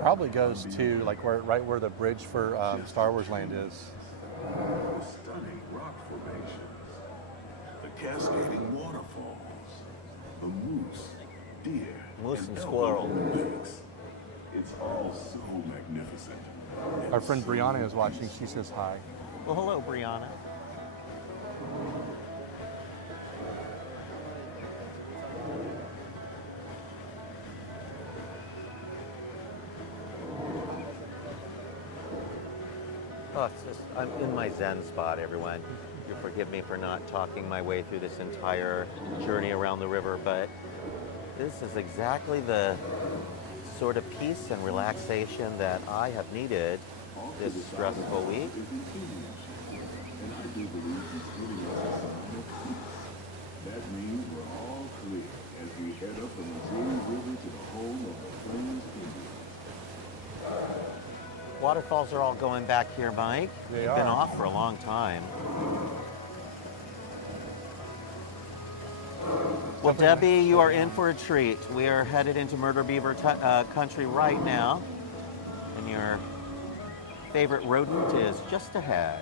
Probably goes to like right where the bridge for Star Wars Land is. Stunning rock formations, the cascading waterfalls, the moose, deer, Moose and elbow squirrel. lakes. It's all so magnificent. Our friend Brianna is watching. She says hi. Well, hello, Brianna. Oh, it's just, I'm in my Zen spot, everyone. You forgive me for not talking my way through this entire journey around the river, but this is exactly the sort of peace and relaxation that I have needed this stressful week. And I do believe he's giving us a sign of peace. That means we're all clear as we head up the Missouri River to the home of the Plains Indians. Waterfalls are all going back here, Mike. They They've been are. off for a long time. Well, Debbie, you are in for a treat. We are headed into Murder Beaver country right now, and your favorite rodent is just ahead.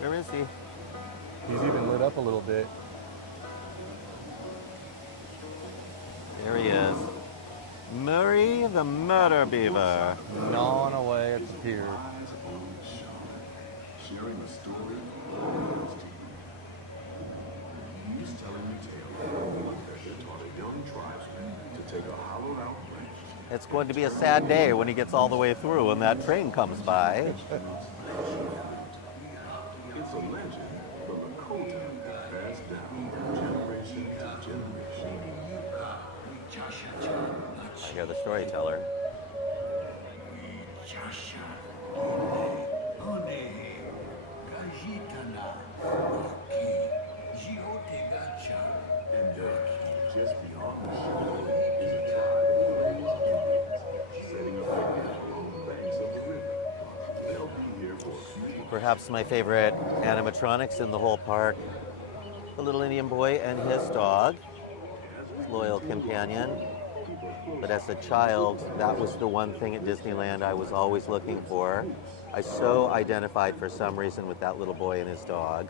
Where is he? He's even lit up a little bit. There he is. Murray the Murder Beaver. Gnawing away at the pier. Eyes on the shore, sharing a story. He's telling a tale that taught a young tribesman to take a hollowed out branch. It's going to be a sad day when he gets all the way through and that train comes by. It's a legend from the Toontown passed down from generation to generation. I hear the storyteller. And just beyond the shore is a tribe of Indians setting up their camp along the banks of the river. They'll be here for a few months. Perhaps my favorite animatronics in the whole park. The little Indian boy and his dog, his loyal companion. But as a child, that was the one thing at Disneyland I was always looking for. I so identified for some reason with that little boy and his dog.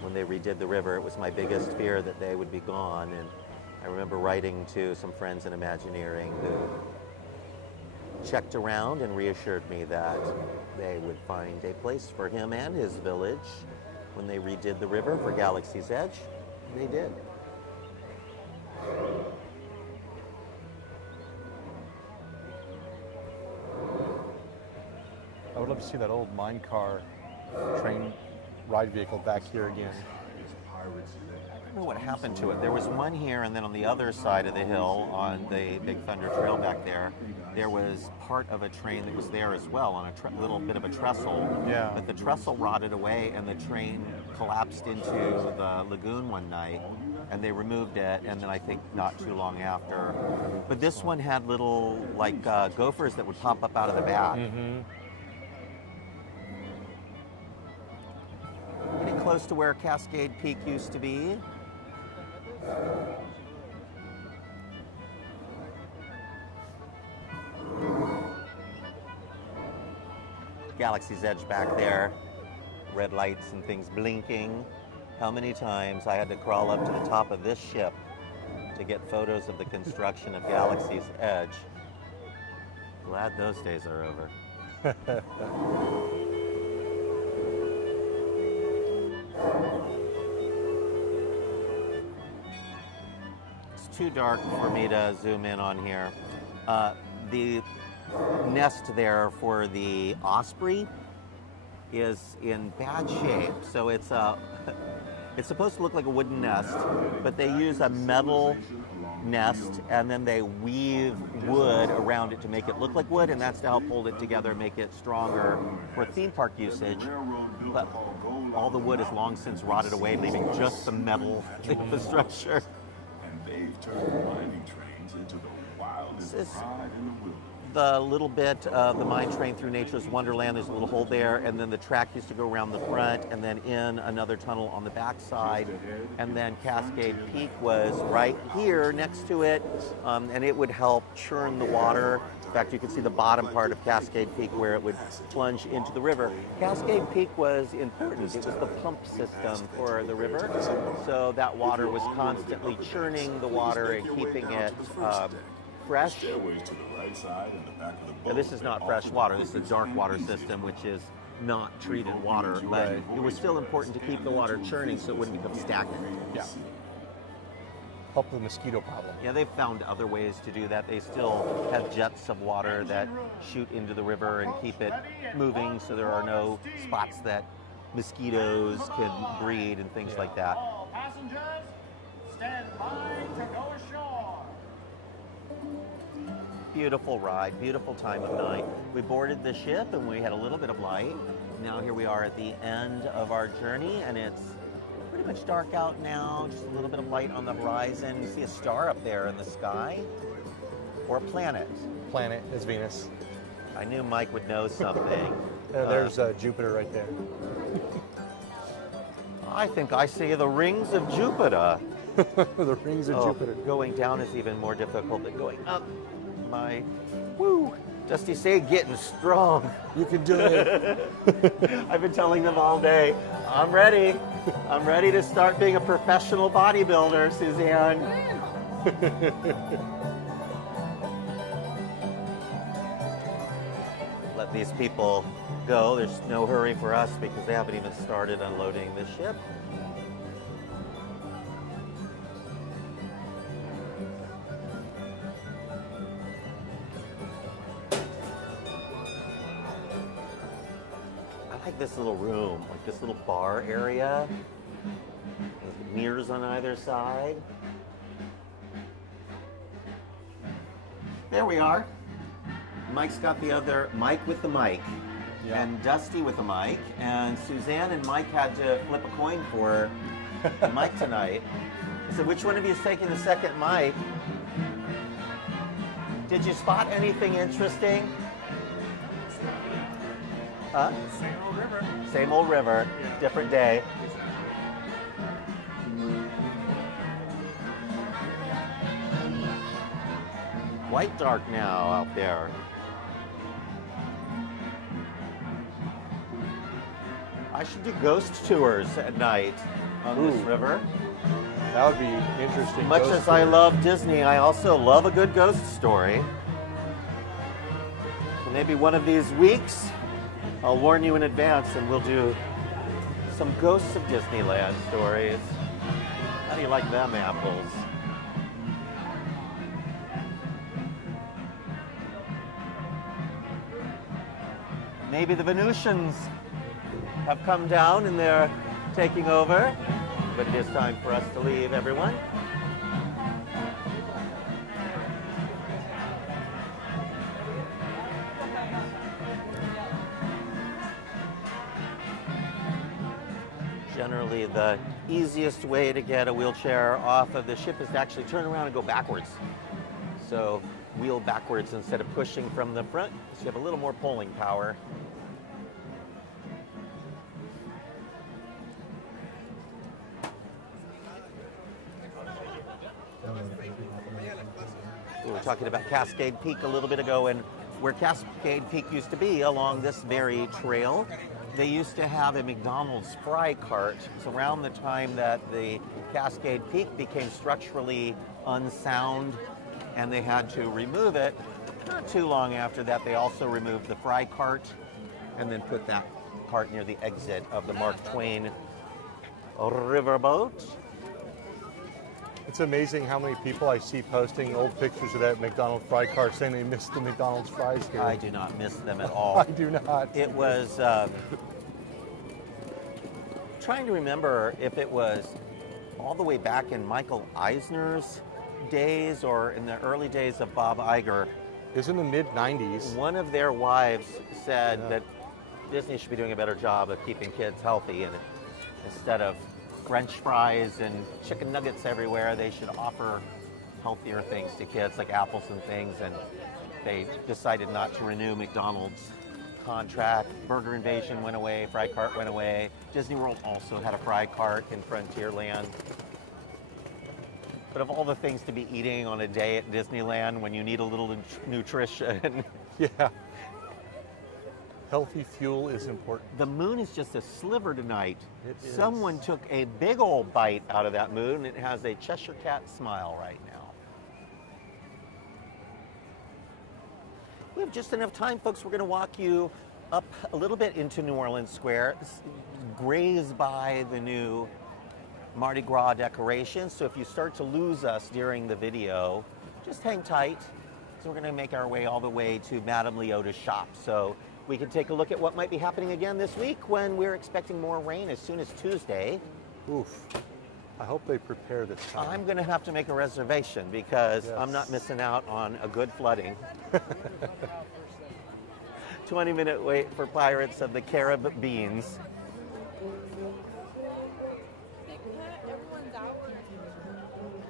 When they redid the river, it was my biggest fear that they would be gone. And I remember writing to some friends in Imagineering who checked around and reassured me that they would find a place for him and his village when they redid the river for Galaxy's Edge. They did. I would love to see that old mine car train ride vehicle back here again. I don't know what happened to it. There was one here, and then on the other side of the hill, on the Big Thunder Trail back there, there was part of a train that was there as well, on a little bit of a trestle. Yeah. But the trestle rotted away, and the train collapsed into the lagoon one night, and they removed it, and then I think not too long after. But this one had little, like, gophers that would pop up out of the back. Mm-hmm. Getting close to where Cascade Peak used to be. Galaxy's Edge back there. Red lights and things blinking. How many times I had to crawl up to the top of this ship to get photos of the construction of Galaxy's Edge. Glad those days are over. It's too dark for me to zoom in on here. The nest there for the osprey is in bad shape. So it's supposed to look like a wooden nest, but they use a metal nest and then they weave wood around it to make it look like wood, and that's to help hold it together and make it stronger for theme park usage. But all the wood is long since rotted away, leaving just the metal infrastructure. And they've turned mining trains into the wildest This is ride in the wilderness. the little bit of the mine train through Nature's Wonderland. There's a little hole there, and then the track used to go around the front and then in another tunnel on the back side. And then Cascade Peak was right here next to it, and it would help churn the water. In fact, you can see the bottom part of Cascade Peak where it would plunge into the river. Cascade Peak was important. It was the pump system for the river, so that water was constantly churning the water and keeping it fresh. Stairways to the right side and the back of the boat. Now, this is not fresh water. This is a dark water system, which is not treated water, but it was still important to keep the water churning so it wouldn't become stagnant. Yeah. Help the mosquito problem. Yeah, they've found other ways to do that. They still have jets of water that shoot into the river and keep it moving so there are no spots that mosquitoes can breed and things like that. All passengers, stand by to go ashore. Beautiful ride, beautiful time of night. We boarded the ship and we had a little bit of light. Now here we are at the end of our journey, and it's pretty much dark out now, just a little bit of light on the horizon. You see a star up there in the sky, or a planet. Planet is Venus. I knew Mike would know something. There's Jupiter right there. I think I see the rings of Jupiter. The rings of Jupiter. Going down is even more difficult than going up. My, woo, Dusty say getting strong. You can do it. I've been telling them all day, I'm ready. I'm ready to start being a professional bodybuilder, Suzanne. Let these people go. There's no hurry for us because they haven't even started unloading the ship. I like this little room, like this little bar area. With mirrors on either side. There we are. Mike's got the other, Mike with the mic, and Dusty with the mic, and Suzanne and Mike had to flip a coin for the mic tonight. So which one of you is taking the second mic? Did you spot anything interesting? Huh? Same old river. Same old river, different day. Quite dark now out there. I should do ghost tours at night on this river. That would be interesting. Much as I love Disney, I also love a good ghost story. So maybe one of these weeks, I'll warn you in advance and we'll do some Ghosts of Disneyland stories. How do you like them apples? Maybe the Venusians. have come down and they're taking over. But it is time for us to leave, everyone. Generally, the easiest way to get a wheelchair off of the ship is to actually turn around and go backwards. So wheel backwards instead of pushing from the front, so you have a little more pulling power. We were talking about Cascade Peak a little bit ago, and where Cascade Peak used to be along this very trail, they used to have a McDonald's fry cart. It's around the time that the Cascade Peak became structurally unsound and they had to remove it. Not too long after that, they also removed the fry cart and then put that cart near the exit of the Mark Twain Riverboat. It's amazing how many people I see posting old pictures of that McDonald's fry cart saying they missed the McDonald's fries here. I do not miss them at all. I do not. It was trying to remember if it was all the way back in Michael Eisner's days or in the early days of Bob Iger. It was in the mid-90s. One of their wives said that Disney should be doing a better job of keeping kids healthy, and instead of French fries and chicken nuggets everywhere, they should offer healthier things to kids like apples and things, and they decided not to renew McDonald's contract. Burger Invasion went away, fry cart went away. Disney World also had a fry cart in Frontierland. But of all the things to be eating on a day at Disneyland when you need a little nutrition, Yeah. Healthy fuel is important. the moon is just a sliver tonight. It is. Someone took a big old bite out of that moon. It has a Cheshire Cat smile right now. We have just enough time, folks. We're going to walk you up a little bit into New Orleans Square, graze by the new Mardi Gras decorations. So if you start to lose us during the video, just hang tight. So we're going to make our way all the way to Madame Leota's shop. So we can take a look at what might be happening again this week when we're expecting more rain as soon as Tuesday. Oof. I hope they prepare this time. I'm going to have to make a reservation because Yes. I'm not missing out on a good flooding. 20-minute wait for Pirates of the Caribbean.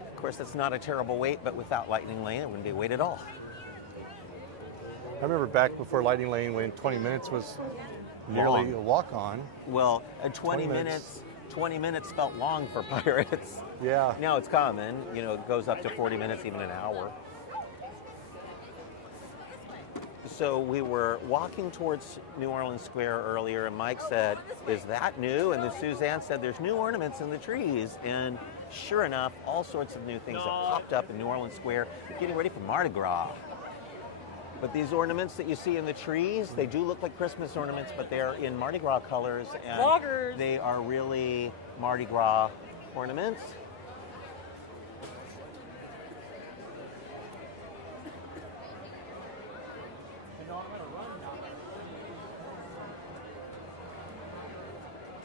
Of course, that's not a terrible wait, but without Lightning Lane, it wouldn't be a wait at all. I remember back before Lightning Lane when 20 minutes was nearly Long. a walk-on. Well, 20 minutes. 20 minutes felt long for Pirates. Yeah. Now it's common, you know, it goes up to 40 minutes, even an hour. So we were walking towards New Orleans Square earlier, and Mike said, "Is that new?" And then Suzanne said, "There's new ornaments in the trees." And sure enough, all sorts of new things have popped up in New Orleans Square, getting ready for Mardi Gras. But these ornaments that you see in the trees, they do look like Christmas ornaments, but they're in Mardi Gras colors, and they are really Mardi Gras ornaments.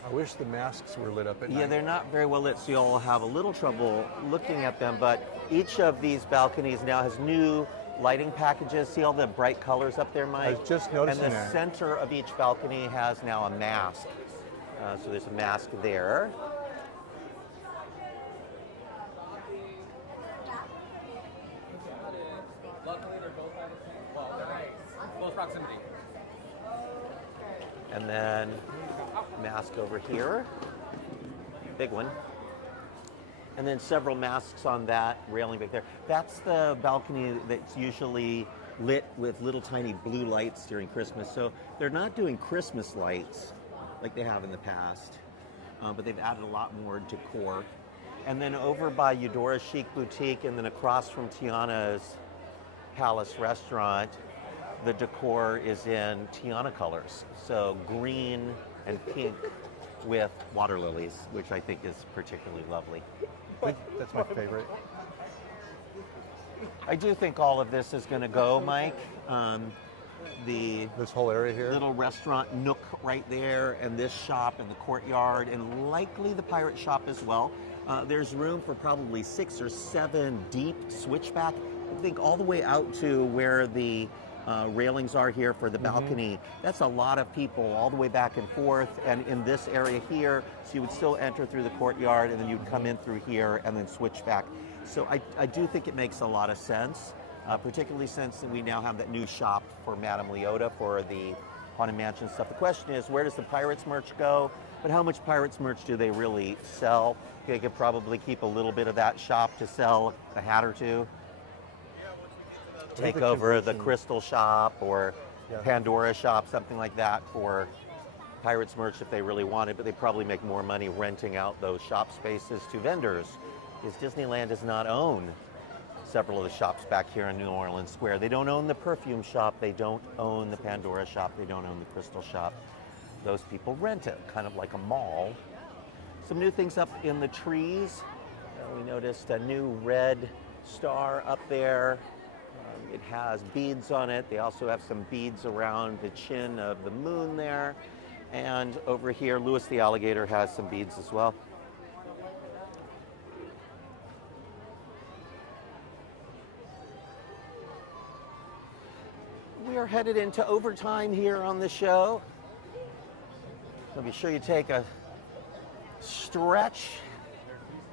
I wish the masks were lit up at night. Yeah, they're not very well lit, so you'll have a little trouble looking at them, but each of these balconies now has new lighting packages. See all the bright colors up there, Mike? I was just noticing And the that. center of each balcony has now a mask. So there's a mask there. Close proximity. And then mask over here. Big one. And then several masks on that railing back there. That's the balcony that's usually lit with little tiny blue lights during Christmas. So they're not doing Christmas lights like they have in the past, but they've added a lot more decor. And then over by Eudora's Chic Boutique and then across from Tiana's Palace Restaurant, the decor is in Tiana colors. So green and pink with water lilies, which I think is particularly lovely. That's my favorite. I do think all of this is going to go, Mike. the This whole area here. little restaurant nook right there, and this shop and the courtyard, and likely the pirate shop as well. There's room for probably 6 or 7 deep switchback. I think all the way out to where the railings are here for the balcony. That's a lot of people all the way back and forth, and in this area here, so you would still enter through the courtyard, and then you'd come in through here and then switch back. So I do think it makes a lot of sense, particularly since we now have that new shop for Madame Leota for the Haunted Mansion stuff. The question is, where does the Pirates merch go? But how much Pirates merch do they really sell? They could probably keep a little bit of that shop to sell a hat or two. Take over the Crystal shop or Pandora shop, something like that for Pirates merch if they really wanted, but they probably make more money renting out those shop spaces to vendors, because Disneyland does not own several of the shops back here in New Orleans Square. They don't own the perfume shop, they don't own the Pandora shop, they don't own the Crystal shop. Those people rent it, kind of like a mall. Some new things up in the trees. We noticed a new red star up there. It has beads on it. They also have some beads around the chin of the moon there. And over here, Louis the alligator has some beads as well. We are headed into overtime here on the show. Let me show you take a stretch,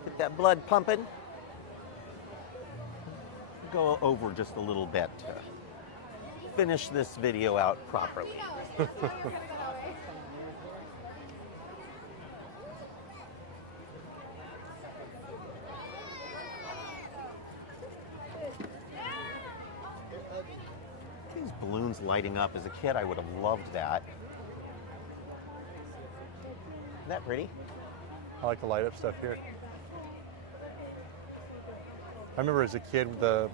get that blood pumping. Go over just a little bit to finish this video out properly. These balloons lighting up. As a kid, I would have loved that. Isn't that pretty? I like the light up stuff here. I remember as a kid with the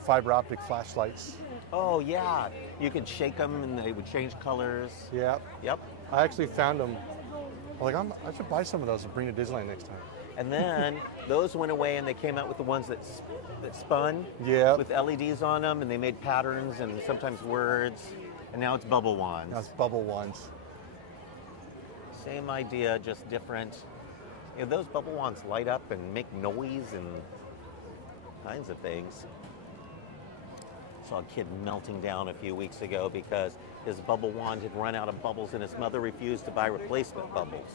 fiber optic flashlights. Oh yeah, you could shake them and they would change colors. Yeah. Yep. I actually found them. I'm like, I should buy some of those and bring to Disneyland next time. And then those went away and they came out with the ones that spun with LEDs on them, and they made patterns and sometimes words, and now it's bubble wands. Now it's bubble wands. Same idea, just different. You know, those bubble wands light up and make noise and kinds of things. Saw a kid melting down a few weeks ago because his bubble wand had run out of bubbles and his mother refused to buy replacement bubbles.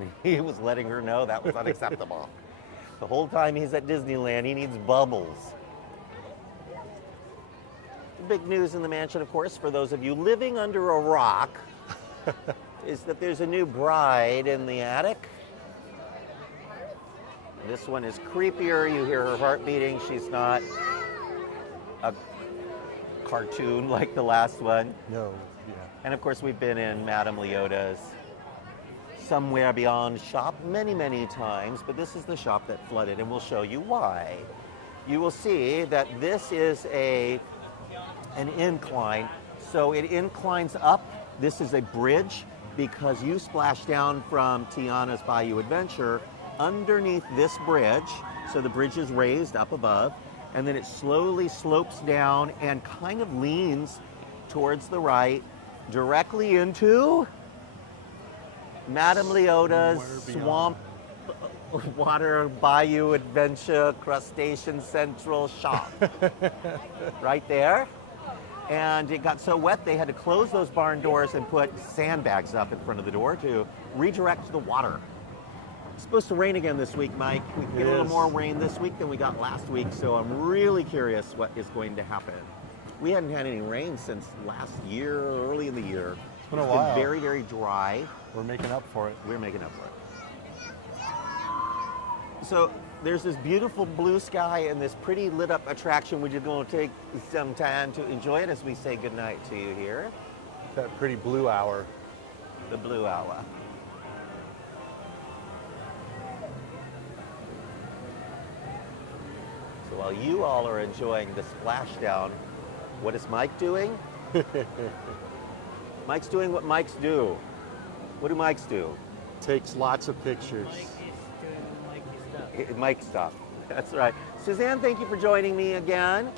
And he was letting her know that was unacceptable. The whole time he's at Disneyland, he needs bubbles. Big news in the mansion, of course, for those of you living under a rock, is that there's a new bride in the attic. This one is creepier. You hear her heart beating. She's not a cartoon like the last one. No, yeah. And of course, we've been in Madame Leota's Somewhere Beyond shop many, many times, but this is the shop that flooded, and we'll show you why. You will see that this is an incline, so it inclines up. This is a bridge because you splash down from Tiana's Bayou Adventure underneath this bridge, so the bridge is raised up above, and then it slowly slopes down and kind of leans towards the right, directly into Madame Leota's Swamp Water Bayou Adventure Crustacean Central shop. Right there. And it got so wet they had to close those barn doors and put sandbags up in front of the door to redirect the water. It's supposed to rain again this week, Mike. We get a little more rain this week than we got last week, so I'm really curious what is going to happen. We hadn't had any rain since last year, early in the year. It's been a while. Very, very dry. We're making up for it. We're making up for it. So there's this beautiful blue sky and this pretty lit up attraction. We're just going to take some time to enjoy it as we say goodnight to you here. That pretty blue hour. The blue hour. So while you all are enjoying the splashdown, what is Mike doing? Mike's doing what Mikes do. What do Mikes do? Takes lots of pictures. Mike stuff. That's right. Suzanne, thank you for joining me again.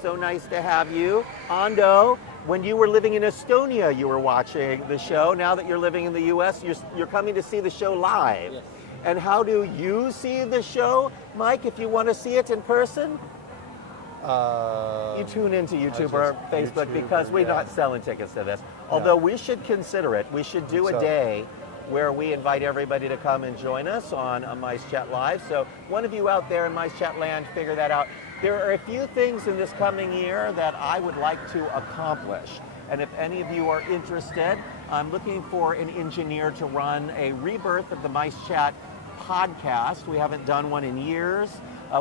So nice to have you. Ando, When you were living in Estonia, you were watching the show. Now that you're living in the U.S., you're coming to see the show live. Yes. And how do you see the show, Mike, if you want to see it in person? You tune into YouTube or Facebook because we're not selling tickets to this. Although we should consider it. We should do a day where we invite everybody to come and join us on a MiceChat Live. So one of you out there in MiceChat land, figure that out. There are a few things in this coming year that I would like to accomplish. And if any of you are interested, I'm looking for an engineer to run a rebirth of the MiceChat podcast. We haven't done one in years.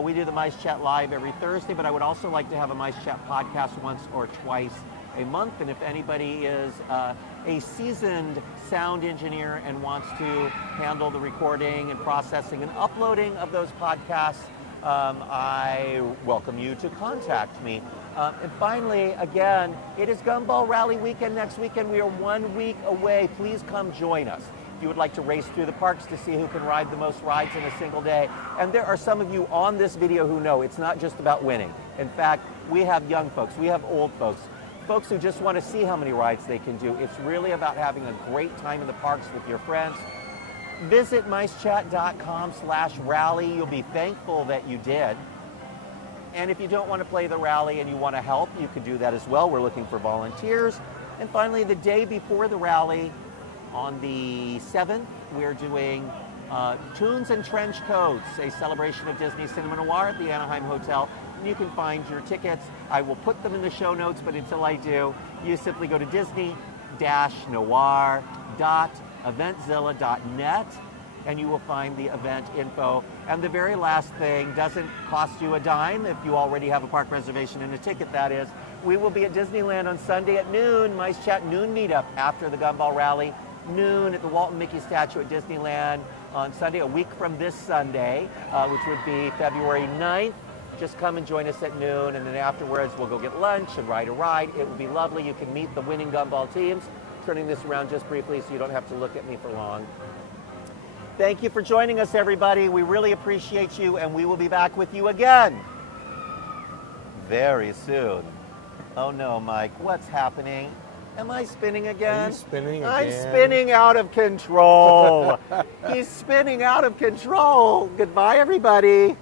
We do the MiceChat Live every Thursday, but I would also like to have a MiceChat podcast once or twice a month. And if anybody is a seasoned sound engineer and wants to handle the recording and processing and uploading of those podcasts, I welcome you to contact me. And finally, again, it is Gumball Rally weekend next weekend. We are 1 week away. Please come join us. If you would like to race through the parks to see who can ride the most rides in a single day. And there are some of you on this video who know it's not just about winning. In fact, we have young folks, we have old folks, folks who just want to see how many rides they can do. It's really about having a great time in the parks with your friends. Visit micechat.com/rally. You'll be thankful that you did. And if you don't want to play the rally and you want to help, you can do that as well. We're looking for volunteers. And finally, the day before the rally, on the 7th, we're doing Tunes and Trench Coats, a celebration of Disney Cinema Noir at the Anaheim Hotel. And you can find your tickets. I will put them in the show notes, but until I do, you simply go to disney-noir.eventzilla.net and you will find the event info. And the very last thing, doesn't cost you a dime if you already have a park reservation and a ticket, that is. We will be at Disneyland on Sunday at noon, MiceChat noon meetup after the Gumball Rally, noon at the Walt and Mickey statue at Disneyland on Sunday, a week from this Sunday, which would be February 9th. Just come and join us at noon, and then afterwards we'll go get lunch and ride a ride. It will be lovely. You can meet the winning Gumball teams. Turning this around just briefly so you don't have to look at me for long. Thank you for joining us, everybody. We really appreciate you, and we will be back with you again very soon. Oh no, Mike, what's happening? Am I spinning again? Are you spinning again? I'm spinning out of control. He's spinning out of control. Goodbye, everybody.